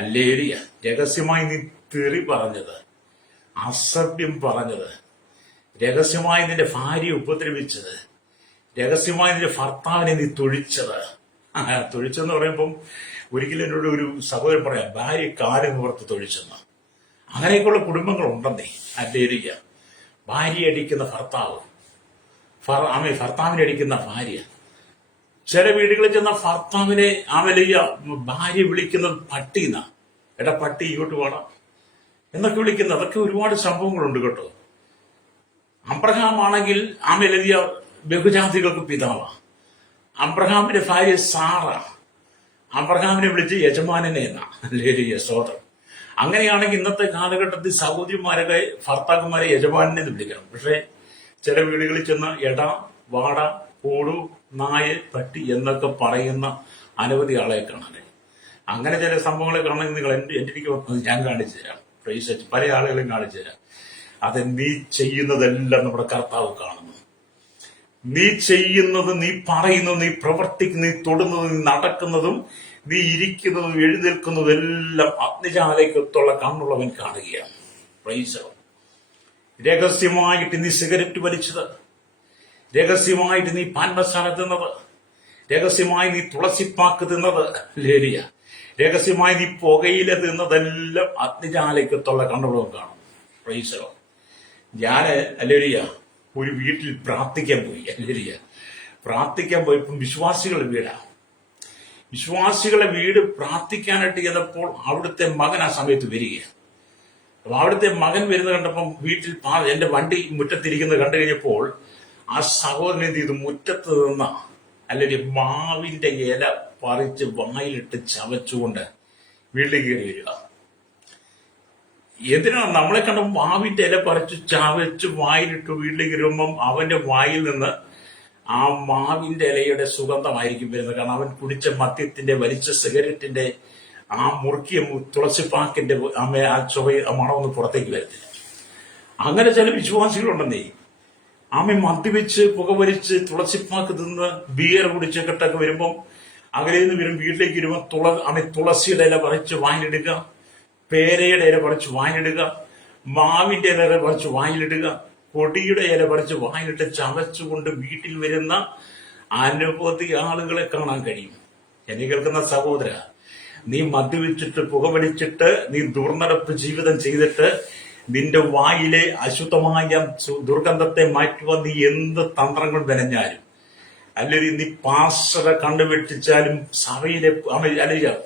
അല്ലേരിയ, രഹസ്യമായി നീ തെറി പറഞ്ഞത്, അസഭ്യം പറഞ്ഞത്, രഹസ്യമായി നിന്റെ ഭാര്യയെ ഉപദ്രവിച്ചത്, രഹസ്യമായി നിന്റെ ഭർത്താവിനെ നീ തൊഴിച്ചത്. തൊഴിച്ചെന്ന് പറയുമ്പം ഒരിക്കലും എന്നോട് ഒരു സഹോദരൻ പറയാം, ഭാര്യ കാലം പുറത്ത് തൊഴിച്ചെന്ന്. അങ്ങനെയൊക്കെയുള്ള കുടുംബങ്ങളുണ്ടെന്നേ. അല്ലേരിയ. ഭാര്യ അടിക്കുന്ന ഭർത്താവ്, ഭർത്താവിനെ അടിക്കുന്ന ഭാര്യ. ചില വീടുകളിൽ ചെന്ന ഭർത്താവിനെ ഭാര്യ വിളിക്കുന്നത് പട്ടിന്ന. എടാ പട്ടി ഇങ്ങോട്ട് വേണം എന്നൊക്കെ വിളിക്കുന്നത്. അതൊക്കെ ഒരുപാട് സംഭവങ്ങളുണ്ട് കേട്ടോ. അബ്രഹാം ആണെങ്കിൽ ബഹുജാതികൾക്ക് പിതാവാണ്. അബ്രഹാമിന്റെ ഭാര്യ സാറ അബ്രഹാമിനെ വിളിച്ച് യജമാനനെ എന്നാ. ലേലിയ, സ്തോത്രം. അങ്ങനെയാണെങ്കിൽ ഇന്നത്തെ കാലഘട്ടത്തിൽ സഹോദരിമാരൊക്കെ ഭർത്താക്കന്മാരെ യജമാനെ വിളിക്കണം. പക്ഷെ ചില വീടുകളിൽ ചെന്ന് എട, വാട, കൂടു, നായ, പട്ടി എന്നൊക്കെ പറയുന്ന അനവധി ആളെ കാണാൻ. അങ്ങനെ ചില സംഭവങ്ങളെ കാണണമെങ്കിൽ നിങ്ങൾ എനിക്ക് ഞാൻ കാണിച്ചു തരാം. പല ആളുകളും കാണിച്ചു തരാം. അത് നീ ചെയ്യുന്നതെല്ലാം നമ്മുടെ കർത്താവ് കാണുന്നു. നീ ചെയ്യുന്നത്, നീ പറയുന്നത്, നീ പ്രവർത്തിക്കുന്നത്, നീ തൊടുന്നതും, നീ നടക്കുന്നതും, നീ ഇരിക്കുന്നതും എഴുന്നേൽക്കുന്നതും എല്ലാം അഗ്നിജാലയ്ക്കൊത്തുള്ള കണ്ണുള്ളവൻ കാണുകയാണ്. പ്രൈസ്. രഹസ്യമായിട്ട് നീ സിഗരറ്റ് വലിച്ചത്, രഹസ്യമായിട്ട് നീ പാൻമസാല തിന്നത്, രഹസ്യമായി നീ തുളസിപ്പാക്ക് തിന്നത്, ലേലിയ, രഹസ്യമായി നീ പുകയില തിന്നതെല്ലാം അഗ്നിജാലയ്ക്കൊത്തുള്ള കണ്ണുള്ളവൻ കാണും. പ്രൈസോ. ഞാന് അല്ലേലിയ ഒരു വീട്ടിൽ പ്രാർത്ഥിക്കാൻ പോയി. അല്ലേലിയ, പ്രാർത്ഥിക്കാൻ പോയപ്പോൾ വിശ്വാസികളുടെ വീടാ. വിശ്വാസികളുടെ വീട് പ്രാർത്ഥിക്കാനായിട്ട് ചെയ്തപ്പോൾ അവിടുത്തെ മകൻ ആ സമയത്ത് വരികയാണ്. അപ്പൊ അവിടുത്തെ മകൻ വരുന്നത് കണ്ടപ്പം വീട്ടിൽ എന്റെ വണ്ടി മുറ്റത്തിരിക്കുന്നത് കണ്ടു കഴിഞ്ഞപ്പോൾ ആ സഹോദരൻ എന്ത് ചെയ്തു, മുറ്റത്ത് നിന്ന അല്ലെങ്കിൽ മാവിന്റെ ഇല പറിച്ച് വായിലിട്ട് ചവച്ചുകൊണ്ട് വീട്ടിലേക്ക് കയറി വരിക. എന്തിനാണ് നമ്മളെ കണ്ട മാവിന്റെ ഇല പറിച്ച് ചവച്ച് വായിലിട്ട് വീട്ടിലേക്ക് വരുമ്പം അവന്റെ വായിൽ നിന്ന് ആ മാവിന്റെ ഇലയുടെ സുഗന്ധമായിരിക്കും വരുന്നത്. കാരണം അവൻ കുടിച്ച മദ്യത്തിന്റെ, വലിച്ച സിഗരറ്റിന്റെ, ആ മുറുക്കിയ തുളസിപ്പാക്കിന്റെ ആ മണമൊന്നും പുറത്തേക്ക് വരത്തില്ല. അങ്ങനെ ചില വിശ്വാസികളുണ്ടെന്നേ, മദ്യപിച്ച് പുകവലിച്ച് തുളസിപ്പാക്ക് തിന്ന് ബിയർ കുടിച്ച് കെട്ടൊക്കെ വരുമ്പം അകലെ നിന്ന് വരും വീട്ടിലേക്ക് വരുമ്പോൾ തുളസിയുടെ ഇല പറിച്ച് വായിലിടുക, പേരയുടെ ഇല പറിച്ച് വായിലിടുക, മാവിന്റെ ഇല പറിച്ച് വായിലിടുക, കൊടിയുടെ ഇല പറിച്ച് വായിലിട്ട് ചവച്ചുകൊണ്ട് വീട്ടിൽ വരുന്ന അനവധി ആളുകളെ കാണാൻ കഴിയും. എന്നെ കേൾക്കുന്ന സഹോദര, നീ മദ്യപിച്ചിട്ട് പുകവലിച്ചിട്ട് നീ ദുർനടപ്പ് ജീവിതം ചെയ്തിട്ട് നിന്റെ വായിലെ അശുദ്ധമായ ദുർഗന്ധത്തെ മാറ്റുവാൻ നീ എന്ത് തന്ത്രങ്ങൾ മെനഞ്ഞാലും, അല്ലെങ്കിൽ നീ പാസ്റ്ററെ കണ്ടുവെട്ടിച്ചാലും, സഭയിലെ അല്ലെങ്കിൽ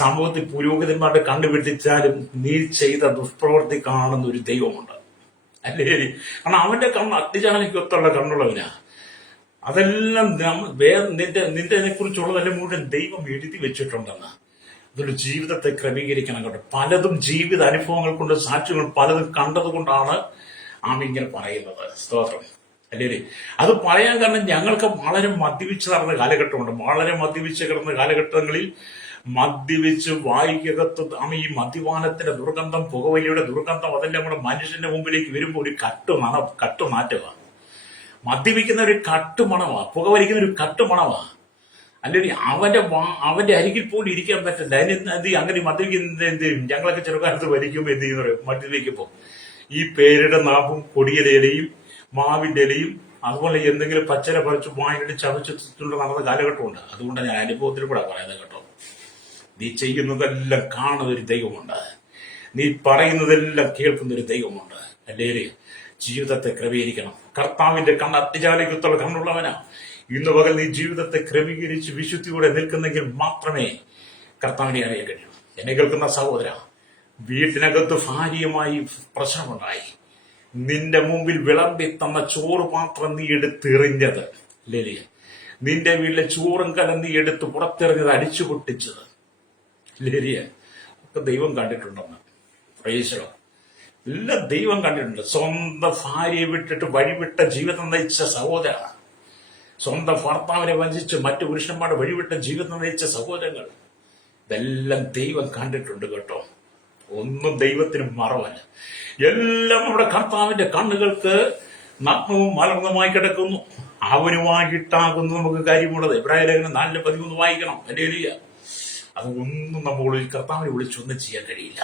സമൂഹത്തിൽ പുരോഹിതന്മാരുടെ കണ്ടുവെട്ടിച്ചാലും, നീ ചെയ്ത ദുഷ്പ്രവൃത്തി കാണുന്ന ഒരു ദൈവമുണ്ട്. അല്ലേ? കാരണം അവന്റെ കണ്ണ് അഗ്നിജാലയ്ക്കൊത്തുള്ള കണ്ണുള്ളവനാ. അതെല്ലാം നിന്നെ കുറിച്ചുള്ളതെല്ലാം മുഴുവൻ ദൈവം എഴുതി വെച്ചിട്ടുണ്ടെന്ന്. അതൊരു ജീവിതത്തെ ക്രമീകരിക്കണം കേട്ടോ. പലതും ജീവിത അനുഭവങ്ങൾ കൊണ്ട്, സാക്ഷ്യങ്ങൾ പലതും കണ്ടതുകൊണ്ടാണ് ഇങ്ങനെ പറയുന്നത്. സ്തോത്രം. അല്ലേ? അത് പറയാൻ കാരണം ഞങ്ങൾക്ക് വളരെ മദ്യപിച്ച് നടന്ന കാലഘട്ടമുണ്ട്. വളരെ മദ്യപിച്ച് കിടന്ന കാലഘട്ടങ്ങളിൽ മദ്യപിച്ച് വായിക്കകത്ത് ഈ മദ്യപാനത്തിന്റെ ദുർഗന്ധം, പുകവലിയുടെ ദുർഗന്ധം, അതെല്ലാം കൂടെ മനുഷ്യന്റെ മുമ്പിലേക്ക് വരുമ്പോൾ ഒരു കട്ടുനാറ്റമാണ്. മദ്യപിക്കുന്ന ഒരു കട്ടുമണമാ, പുകവലിക്കുന്ന ഒരു കട്ടുമണമാ. അല്ലെങ്കിൽ അവന്റെ അരികിൽ പോലും ഇരിക്കാൻ പറ്റില്ല. അങ്ങനെ മദ്യപിക്കുന്ന എന്ത് ചെയ്യും? ഞങ്ങളൊക്കെ ചെറുക്കാലത്ത് വലിക്കുമ്പോൾ എന്ത് ചെയ്യുന്നത്? മദ്യപിക്കുമ്പോൾ ഈ പേരുടെ നാവും കൊടിയുടെ ഇലയും മാവിന്റെ ഇലയും അതുപോലെ എന്തെങ്കിലും പച്ചല പറിച്ച് വാങ്ങിയിട്ട് ചവച്ചിട്ടുണ്ട് നടന്ന കാലഘട്ടമുണ്ട്. അതുകൊണ്ട് ഞാൻ അനുഭവത്തിൽ കൂടെ പറയുന്നത് കേട്ടോ. നീ ചെയ്യുന്നതെല്ലാം കാണുന്ന ഒരു ദൈവമുണ്ട്, നീ പറയുന്നതെല്ലാം കേൾക്കുന്ന ഒരു ദൈവമുണ്ട്. അല്ലേ? ജീവിതത്തെ ക്രമീകരിക്കണം. കർത്താവിന്റെ കണ്ണ് അഗ്നിജാലയ്ക്കൊത്തുള്ള കണ്ണുള്ളവനാ. ഇന്ന് പകൽ നീ ജീവിതത്തെ ക്രമീകരിച്ച് വിശുദ്ധിയോടെ നിൽക്കുന്നെങ്കിൽ മാത്രമേ കർത്താവിനെ അറിയാൻ കഴിയൂ. എന്നെ കേൾക്കുന്ന സഹോദര, വീട്ടിനകത്ത് ഭാര്യയുമായി പ്രശ്നമുണ്ടായി, നിന്റെ മുമ്പിൽ വിളമ്പി തന്ന ചോറ് പാത്രം നീ എടുത്തെറിഞ്ഞത്, അല്ലേ? നിന്റെ വീട്ടിലെ ചോറും കലം നീ എടുത്ത് പുറത്തെറിഞ്ഞത്, അടിച്ചു പൊട്ടിച്ചത്, അല്ലേ? ഒക്കെ ദൈവം കണ്ടിട്ടുണ്ടെന്ന്. പ്രൈസലോ. എല്ലാം ദൈവം കണ്ടിട്ടുണ്ട്. സ്വന്തം ഭാര്യയെ വിട്ടിട്ട് വഴിവിട്ട ജീവിതം നയിച്ച സഹോദര, സ്വന്തം ഭർത്താവിനെ വഞ്ചിച്ച് മറ്റു പുരുഷന്മാരുടെ വഴിവിട്ട ജീവിതം നയിച്ച സഹോദരങ്ങൾ, ഇതെല്ലാം ദൈവം കണ്ടിട്ടുണ്ട് കേട്ടോ. ഒന്നും ദൈവത്തിന് മറവല്ല. എല്ലാം നമ്മുടെ കർത്താവിന്റെ കണ്ണുകൾക്ക് നഗ്നവും മലർന്നതുമായി കിടക്കുന്നു. അവനുമായിട്ടാകുന്നു നമുക്ക് കാര്യമുള്ളത്. എബ്രായലേഖനം 4:13 വായിക്കണം. ഹല്ലേലൂയ. അതൊന്നും നമ്മൾ കർത്താവിനെ വിളിച്ചൊന്നും ചെയ്യാൻ കഴിയില്ല.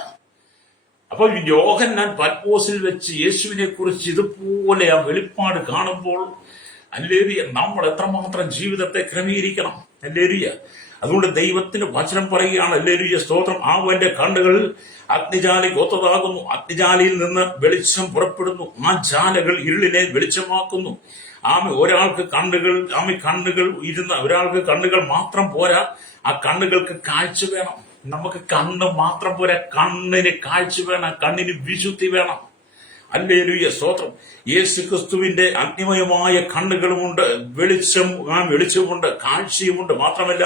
അപ്പോൾ യോഹന്നാൻ പത്മോസിൽ വെച്ച് യേശുവിനെ കുറിച്ച് ഇതുപോലെ ആ വെളിപ്പാട് കാണുമ്പോൾ, ഹല്ലേലൂയ, നമ്മൾ എത്രമാത്രം ജീവിതത്തെ ക്രമീകരിക്കണം. ഹല്ലേലൂയ. അതുകൊണ്ട് ദൈവത്തിന്റെ വചനം പറയുകയാണ്. ഹല്ലേലൂയ, സ്തോത്രം. അവന്റെ കണ്ണുകൾ അഗ്നിജാലയ്ക്ക് ഒത്തതാകുന്നു. അഗ്നിജാലയിൽ നിന്ന് വെളിച്ചം പുറപ്പെടുന്നു. ആ ജാലകൾ ഇരുളിനെ വെളിച്ചമാക്കുന്നു. ഒരാൾക്ക് കണ്ണുകൾ മാത്രം പോരാ, ആ കണ്ണുകൾക്ക് കാഴ്ച വേണം. നമുക്ക് കണ്ണ് മാത്രം പോരാ, കണ്ണിന് കാഴ്ച വേണം, കണ്ണിന് വിശുദ്ധി വേണം. ഹല്ലേലൂയ, സ്തോത്രം. യേശു ക്രിസ്തുവിന്റെ അഗ്നിമയമായ കണ്ണുകളുമുണ്ട്, വെളിച്ചമുണ്ട്, കാഴ്ചയുമുണ്ട്. മാത്രമല്ല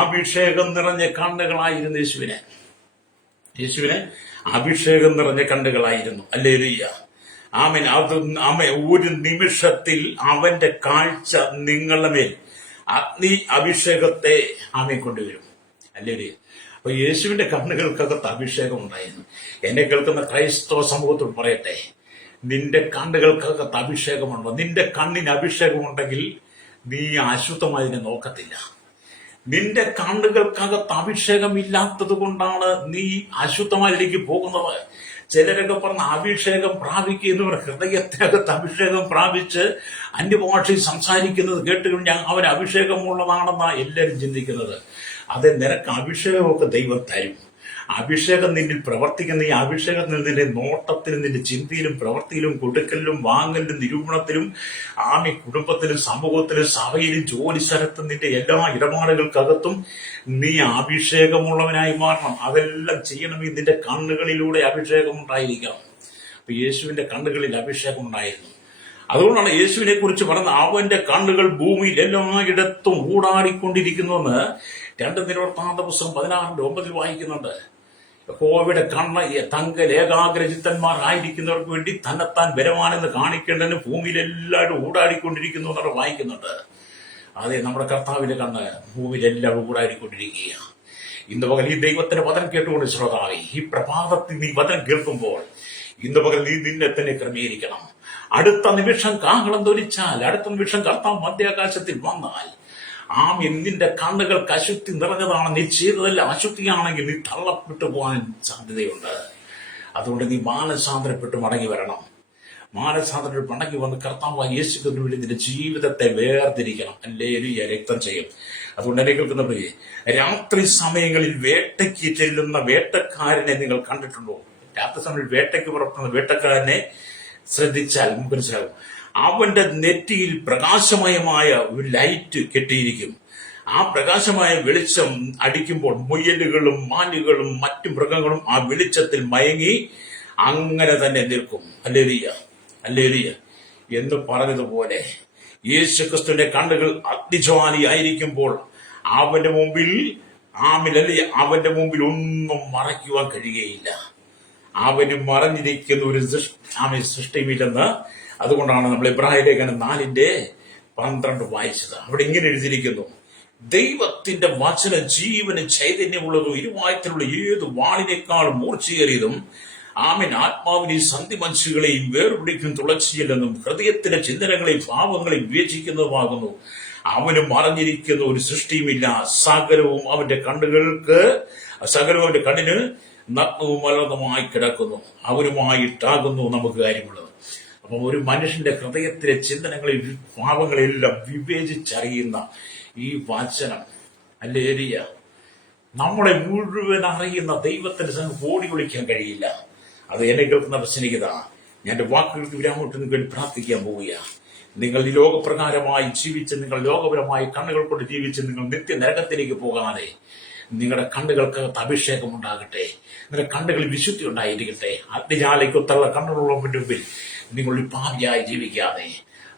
അഭിഷേകം നിറഞ്ഞ കണ്ണുകളായിരുന്നു യേശുവിനെ അഭിഷേകം നിറഞ്ഞ കണ്ണുകളായിരുന്നു. ഹല്ലേലൂയ. ആമേൻ. ഒരു നിമിഷത്തിൽ അവന്റെ കാഴ്ച നിങ്ങളുടെ മേൽ അഭിഷേകത്തെ കൊണ്ടുവരും. ഹല്ലേലൂയ. അപ്പൊ യേശുവിന്റെ കണ്ണുകൾക്കകത്ത് അഭിഷേകം ഉണ്ടായിരുന്നു. എന്നെ കേൾക്കുന്ന ക്രൈസ്തവ സമൂഹത്തോട് പറയട്ടെ, നിന്റെ കണ്ണുകൾക്കകത്ത് അഭിഷേകമുണ്ടോ? നിന്റെ കണ്ണിന് അഭിഷേകമുണ്ടെങ്കിൽ നീ അശുദ്ധമായതിനെ നോക്കത്തില്ല. നിന്റെ കണ്ണുകൾക്കകത്ത് അഭിഷേകം ഇല്ലാത്തത് കൊണ്ടാണ് നീ അശുദ്ധമായതിലേക്ക് പോകുന്നത്. ചിലരൊക്കെ പറഞ്ഞ അഭിഷേകം പ്രാപിക്കുന്നവർ ഹൃദയത്തിനകത്ത് അഭിഷേകം പ്രാപിച്ച് അന്യഭാഷയിൽ സംസാരിക്കുന്നത് കേട്ട് കഴിഞ്ഞാൽ അവൻ അഭിഷേകമുള്ളതാണെന്നാണ് എല്ലാവരും ചിന്തിക്കുന്നത്. അത് നിനക്ക് അഭിഷേകമൊക്കെ ദൈവം തരും. അഭിഷേകം നിന്നിൽ പ്രവർത്തിക്കുന്ന ഈ അഭിഷേകം നിന്റെ നോട്ടത്തിലും നിന്റെ ചിന്തയിലും പ്രവൃത്തിയിലും കൊടുക്കലിലും വാങ്ങലിലും നിരൂപണത്തിലും കുടുംബത്തിലും സമൂഹത്തിലും സഭയിലും ജോലി സ്ഥലത്തും നിന്റെ എല്ലാ ഇടപാടുകൾക്കകത്തും നീ അഭിഷേകമുള്ളവനായി മാറണം. അതെല്ലാം ചെയ്യണമെങ്കിൽ നിന്റെ കണ്ണുകളിലൂടെ അഭിഷേകം ഉണ്ടായിരിക്കണം. അപ്പൊ യേശുവിന്റെ കണ്ണുകളിൽ അഭിഷേകം ഉണ്ടായിരുന്നു. അതുകൊണ്ടാണ് യേശുവിനെ കുറിച്ച് പറഞ്ഞത്, അവന്റെ കണ്ണുകൾ ഭൂമിയിൽ എല്ലായിടത്തും ഊടാടിക്കൊണ്ടിരിക്കുന്നുവെന്ന് 2 ദിനവൃത്താന്ത പുസ്തകം 16:9 വായിക്കുന്നുണ്ട്. യഹോവയുടെ കണ്ണ് തങ്കൽ ഏകാഗ്രചിത്തന്മാർ ആയിരിക്കുന്നവർക്ക് വേണ്ടി തന്നെത്താൻ ബലവാനെന്ന് കാണിക്കേണ്ടതിന് ഭൂമിയിൽ എല്ലാവരും ഊടാടിക്കൊണ്ടിരിക്കുന്നു എന്നവിടെ വായിക്കുന്നുണ്ട്. അതെ, നമ്മുടെ കർത്താവിന്റെ കണ്ണ് ഭൂമിയിൽ എല്ലാവരും ഊടാടിക്കൊണ്ടിരിക്കുകയാണ്. ഇന്ന് പകൽ ഈ ദൈവത്തിന്റെ വചനം കേട്ടുകൊണ്ട് ശ്രോതാവേ, ഈ പ്രഭാതത്തിൽ നീ വചനം കേൾക്കുമ്പോൾ ഇന്ന് പകൽ നീ നിന്നെ തന്നെ ക്രമീകരിക്കണം. അടുത്ത നിമിഷം കാഹളം ധ്വനിച്ചാൽ, അടുത്ത നിമിഷം കർത്താവ് മധ്യാകാശത്തിൽ വന്നാൽ, നിന്റെ കണ്ണുകൾക്ക് അശുദ്ധി നിറഞ്ഞതാണ്, നീ ചെയ്തതെല്ലാം അശുദ്ധിയാണെങ്കിൽ നീ തള്ളപ്പെട്ടു പോകാൻ സാധ്യതയുണ്ട്. അതുകൊണ്ട് നീ മാനസാന്തരപ്പെട്ട് മടങ്ങി വരണം. മാനസാന്തരപ്പെട്ട് മടങ്ങി വന്ന് കർത്താവായ യേശുവിന് വേണ്ടി നിന്റെ ജീവിതത്തെ വേർതിരിക്കണം. ഹല്ലേലൂയ, രക്തം ചെയ്യും. അതുകൊണ്ട് എന്നെ കേൾക്കുന്നവരെ, രാത്രി സമയങ്ങളിൽ വേട്ടയ്ക്ക് ചെല്ലുന്ന വേട്ടക്കാരനെ നിങ്ങൾ കണ്ടിട്ടുണ്ടോ? രാത്രി സമയങ്ങളിൽ വേട്ടയ്ക്ക് പുറപ്പെടുന്ന വേട്ടക്കാരനെ ശ്രദ്ധിച്ചാൽ നമുക്ക് മനസ്സിലാകും. അവന്റെ നെറ്റിയിൽ പ്രകാശമയമായ ഒരു ലൈറ്റ് കെട്ടിയിരിക്കും. ആ പ്രകാശമായ വെളിച്ചം അടിക്കുമ്പോൾ മുയലുകളും മാനുകളും മറ്റു മൃഗങ്ങളും ആ വെളിച്ചത്തിൽ മയങ്ങി അങ്ങനെ തന്നെ നിൽക്കും. ഹല്ലേലൂയ, ഹല്ലേലൂയ എന്ന് പറഞ്ഞതുപോലെ യേശുക്രിസ്തുവിന്റെ കണ്ണുകൾ അഗ്നിജ്വാലയായിരിക്കുമ്പോൾ അവന്റെ മുമ്പിൽ അവന്റെ മുമ്പിൽ ഒന്നും മറയ്ക്കുവാൻ കഴിയുകയില്ല. അവന് മറഞ്ഞിരിക്കുന്ന ഒരു സൃഷ്ടിയുമില്ലെന്ന്. അതുകൊണ്ടാണ് നമ്മൾ ഇബ്രാഹിം ലേഖനം 4:12 വായിച്ചത്. അവിടെ ഇങ്ങനെ എഴുതിയിരിക്കുന്നു: ദൈവത്തിന്റെ വചനം ജീവനും ചൈതന്യമുള്ളതും ഇരുവായത്തിലുള്ള ഏത് വാളിനേക്കാളും മൂർച്ചയേറിയതും ആത്മാവിനെയും സന്ധിമനുഷ്യകളെയും വേർപിടിക്കും തുളച്ചില്ലെന്നും ഹൃദയത്തിന്റെ ചിന്തനങ്ങളെയും ഭാവങ്ങളെയും വിവേചിക്കുന്നതുമാകുന്നു. അവന് മറഞ്ഞിരിക്കുന്ന ഒരു സൃഷ്ടിയുമില്ല. സകലവും അവന്റെ കണ്ണിന് നഗ്നവും മലർന്നതുമായി കിടക്കുന്നു. അവനുമായിട്ടാകുന്നു നമുക്ക് കാര്യമുള്ളത്. അപ്പം ഒരു മനുഷ്യന്റെ ഹൃദയത്തിലെ ചിന്തനങ്ങളെയും ഭാവങ്ങളെല്ലാം വിവേചിച്ചറിയുന്ന ഈ വചനം, ഹല്ലേലൂയ, നമ്മളെ മുഴുവൻ അറിയുന്ന ദൈവത്തിന്റെ സംഘം ഓടി ഒളിക്കാൻ കഴിയില്ല. അത് എന്നെ കേൾക്കുന്ന പ്രശ്നികത. ഞാൻ എന്റെ വാക്കുകൾക്ക് വിരാമോട്ട് നിങ്ങൾ പ്രാർത്ഥിക്കാൻ പോവുക. നിങ്ങൾ ഈ ലോകപ്രകാരമായി ജീവിച്ച്, നിങ്ങൾ ലോകപരമായി കണ്ണുകൾ കൊണ്ട് ജീവിച്ച് നിങ്ങൾ നിത്യ നരകത്തിലേക്ക് പോകാതെ നിങ്ങളുടെ കണ്ണുകൾക്ക് അഭിഷേകം ഉണ്ടാകട്ടെ. നിങ്ങളുടെ കണ്ണുകളിൽ വിശുദ്ധി ഉണ്ടായിരിക്കട്ടെ. അഗ്നിജാലയ്ക്കൊത്തുള്ള കണ്ണുകളുള്ള മുൻപിൽ നിങ്ങളൊരു പാപിയായി ജീവിക്കാതെ,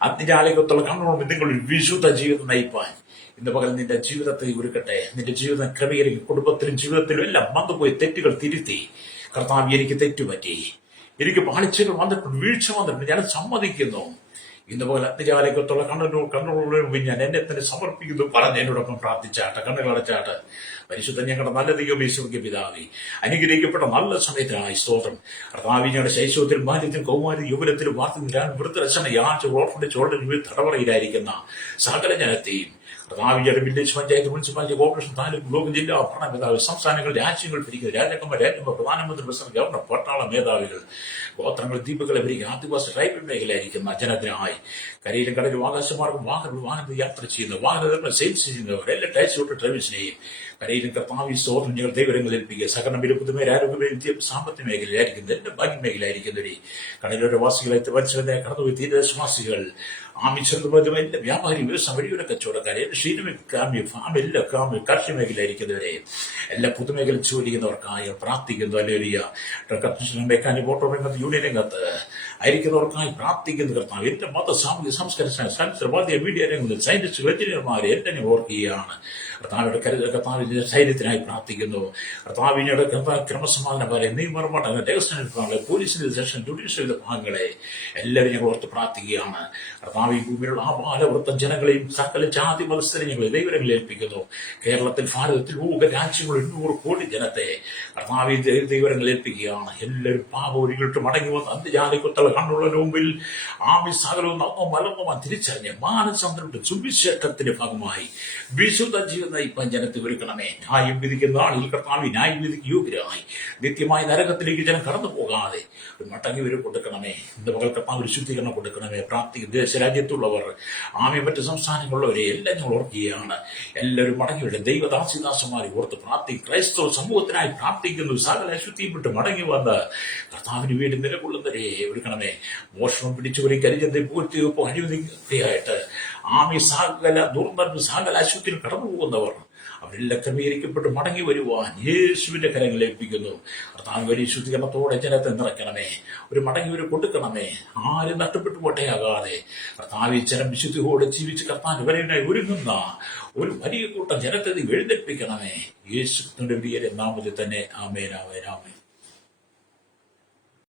അഗ്നിജാലയ്ക്കൊത്തുള്ള കണ്ണുള്ള നിങ്ങളൊരു വിശുദ്ധ ജീവിതം നയിപ്പാൻ ഇന്ന് പകൽ നിന്റെ ജീവിതത്തെ ഒരുക്കട്ടെ. നിന്റെ ജീവിതം ക്രമീകരിക്കും. കുടുംബത്തിലും ജീവിതത്തിലും എല്ലാം വന്നുപോയി തെറ്റുകൾ തിരുത്തി, കർത്താവ്, എനിക്ക് തെറ്റുപറ്റി, എനിക്ക് പാളിച്ചകൾ വന്നിട്ടുണ്ട്, വീഴ്ച വന്നിട്ടുണ്ട്, ഞാൻ സമ്മതിക്കുന്നു. ഇന്ന് പോലെ അഗ്നിജാലയ്ക്കൊത്തുള്ള കണ്ണുകളുടെ ഞാൻ എന്നെ തന്നെ സമർപ്പിക്കുന്നു പറഞ്ഞ് എന്നോടൊപ്പം പ്രാർത്ഥിച്ചാട്ട്, കണ്ണുകളടച്ചാട്ട്. പരിശുദ്ധ ഞങ്ങളുടെ നല്ല ദൈവമേ, സ്വർഗ്ഗീയ പിതാവേ, അനുഗ്രഹിക്കപ്പെട്ട നല്ല സമയത്തിനായി സ്തോത്രം. കർത്താവേ, ഞങ്ങളുടെ ശൈശവത്തിൽ ബാല്യത്തിൽ കൗമാരി യുവനത്തിലും വാർത്തയിലാണ് വൃദ്ധരക്ഷണ യാച ഓർഫന്റെ ചോളിൽ തടവറയിലായിരിക്കുന്ന സകല ജനത്തെയും കർത്താവിയുടെ village panchayat, municipality, corporation, taluk, block, ജില്ലാ ഭരണമേധാവി, സംസ്ഥാനങ്ങൾ, രാജ്യങ്ങൾ ഭരിക്കുന്ന രാജാക്കന്മാർ, പ്രധാനമന്ത്രി, പ്രസിഡന്റ്, ഗവർണർ, പട്ടാള മേധാവികൾ, ഗോത്രങ്ങൾ, ദ്വീപുകളെ ഭരിക്കുന്ന ആദിവാസി ട്രൈബൽ മേഖലയായിരിക്കുന്ന ജനത്തിനായി കരയിലും കടലും ആകാശമാർഗം വാഹനത്തിൽ യാത്ര ചെയ്യുന്ന വാഹന സെയിൽസ് ചെയ്യുന്നവർ എല്ലാ ടൈപ്സ് ട്രൈബൽസിനെയും കരയിലും കർത്താവ് സ്തോത്രം ഞങ്ങൾ ദൈവങ്ങൾ ഏൽപ്പിക്കുക. സകലം പുതുമേൽ ആരോഗ്യ സാമ്പത്തിക മേഖലയിലായിരിക്കുന്നത്, എല്ലാ ഭാഗ്യ മേഖലയായിരിക്കുന്നവരെ കടലോര വാസികളെ മത്സ്യബന്ധന കടന്നുപോയി തീരദേശവാസികൾ, ചെറുതും എല്ലാ വ്യാപാരി, വ്യവസായ വഴിയുടെ കച്ചവടക്കാരെ, ഫാം, എല്ലാ കാർഷിക മേഖലയായിരിക്കുന്നവരെ, എല്ലാ പൊതുമേഖല ജോലി ചെയ്യുന്നവർക്കായി പ്രാർത്ഥിക്കുന്നു. ഹല്ലേലൂയ. മെക്കാനിക്, ഓട്ടോ രംഗത്ത്, യൂണിയൻ രംഗത്ത് ആയിരിക്കുന്നവർക്കായി പ്രാർത്ഥിക്കുന്ന കർത്താവ്, എല്ലാ മത, സാമൂഹിക, സംസ്കാര, മീഡിയ രംഗങ്ങളിൽ സയന്റിസ്റ്റുകൾ, എഞ്ചിനീയർമാരെ എല്ലാം ഓർക്കുകയാണ്. കർത്താവിന്റെ ധൈര്യത്തിനായി പ്രാർത്ഥിക്കുന്നു. കർത്താവിനോട് ക്രമസമാധാന പോലെ നിയമർമ്മ ദേവസ്ഥാന വിഭാഗങ്ങളെ, പോലീസിന്റെ സെഷൻ, ജുഡീഷ്യൽ വിഭാഗങ്ങളെ എല്ലാവരും ഞങ്ങൾ ഓർത്ത് പ്രാർത്ഥിക്കുകയാണ്. കർത്താവ് ഈ ഭൂമിയിലുള്ള ആപാലവൃത്തം ജനങ്ങളെയും സകല ജാതി മതസ്ഥരെ ഞങ്ങൾ ദൈവങ്ങളിൽ ഏൽപ്പിക്കുന്നു. കേരളത്തിൽ, ഭാരതത്തിൽ, രാജ്യങ്ങളിൽ 100 കോടി ജനത്തെ കർത്താവ് ദൈവങ്ങളിൽ ഏൽപ്പിക്കുകയാണ്. എല്ലാവരും പാപൊരികിട്ട് മടങ്ങി വന്ന് അന്ത്യജാലിക്കൊത്തുള്ള കണ്ണുള്ള മുമ്പിൽ സകലവും നന്നോ മലർന്നോ തിരിച്ചറിഞ്ഞ് മാനസാന്തരപ്പെട്ട് സുവിശേഷത്തിന്റെ ഭാഗമായി വിശുദ്ധ ജീവിതം നയിപ്പാൻ ജനത്തെ ഒരുക്കണമേ. ന്യായം വിധിക്കുന്ന ആളിൽ കർത്താവ് ന്യായവിധിക്ക് യോഗ്യരായി നിത്യമായ നരകത്തിലേക്ക് ജനം കടന്നു പോകാതെ ഒരു മടങ്ങി വരെ കൊടുക്കണമേ. ഇന്ന് പകൽ കർത്താവ് ഒരു ശുദ്ധീകരണം കൊടുക്കണമേ. പ്രാർത്ഥിക്കുന്ന ദേശരാജ്യത്തുള്ളവർ, മറ്റ് സംസ്ഥാനങ്ങളിലുള്ളവരെ എല്ലാം ഞങ്ങൾ ഓർക്കുകയാണ്. എല്ലാവരും മടങ്ങി വരും. ദൈവദാസിദാസന്മാരെ ഓർത്ത് പ്രാർത്ഥിക്കും. ക്രൈസ്തവ സമൂഹത്തിനായി പ്രാർത്ഥിക്കുന്നു. സകല അശുദ്ധിയും വിട്ട് മടങ്ങി വന്ന് കർത്താവിന് വേണ്ടി നിലകൊള്ളുന്നവരെ ഒരുക്കണമേ. മോഷണം, പിടിച്ചുപറി, കരിഞ്ചന്ത, പൂർത്തിവെപ്പോ അനുവദിക്കുകയായിട്ട് ആമി സകല ദുർബല സകല അശുദ്ധിയിൽ കടന്നു പോകുന്നവർ അവരെല്ലാം ക്രമീകരിക്കപ്പെട്ട് മടങ്ങി വരുവാൻ യേശുവിന്റെ കരങ്ങളിൽ ഏൽപ്പിക്കുന്നു. കർത്താവ് വലിയ ശുദ്ധീകരണത്തോടെ ജനത്തെ നിറയ്ക്കണമേ, ഒരു മടങ്ങി ഒരു കൊടുക്കണമേ, ആരും നഷ്ടപ്പെട്ടു പോട്ടെയാകാതെ കർത്താവ് ജനം വിശുദ്ധിയോടെ ജീവിച്ച് കർത്താവ് വരവിനായി ഒരുങ്ങുന്ന ഒരു വലിയ കൂട്ടം ജനത്തെ എഴുന്നേൽപ്പിക്കണമേ. യേശുവിന്റെ വലിയ നാമത്തിൽ തന്നെ ആമേൻ, ആമേൻ, ആമേൻ.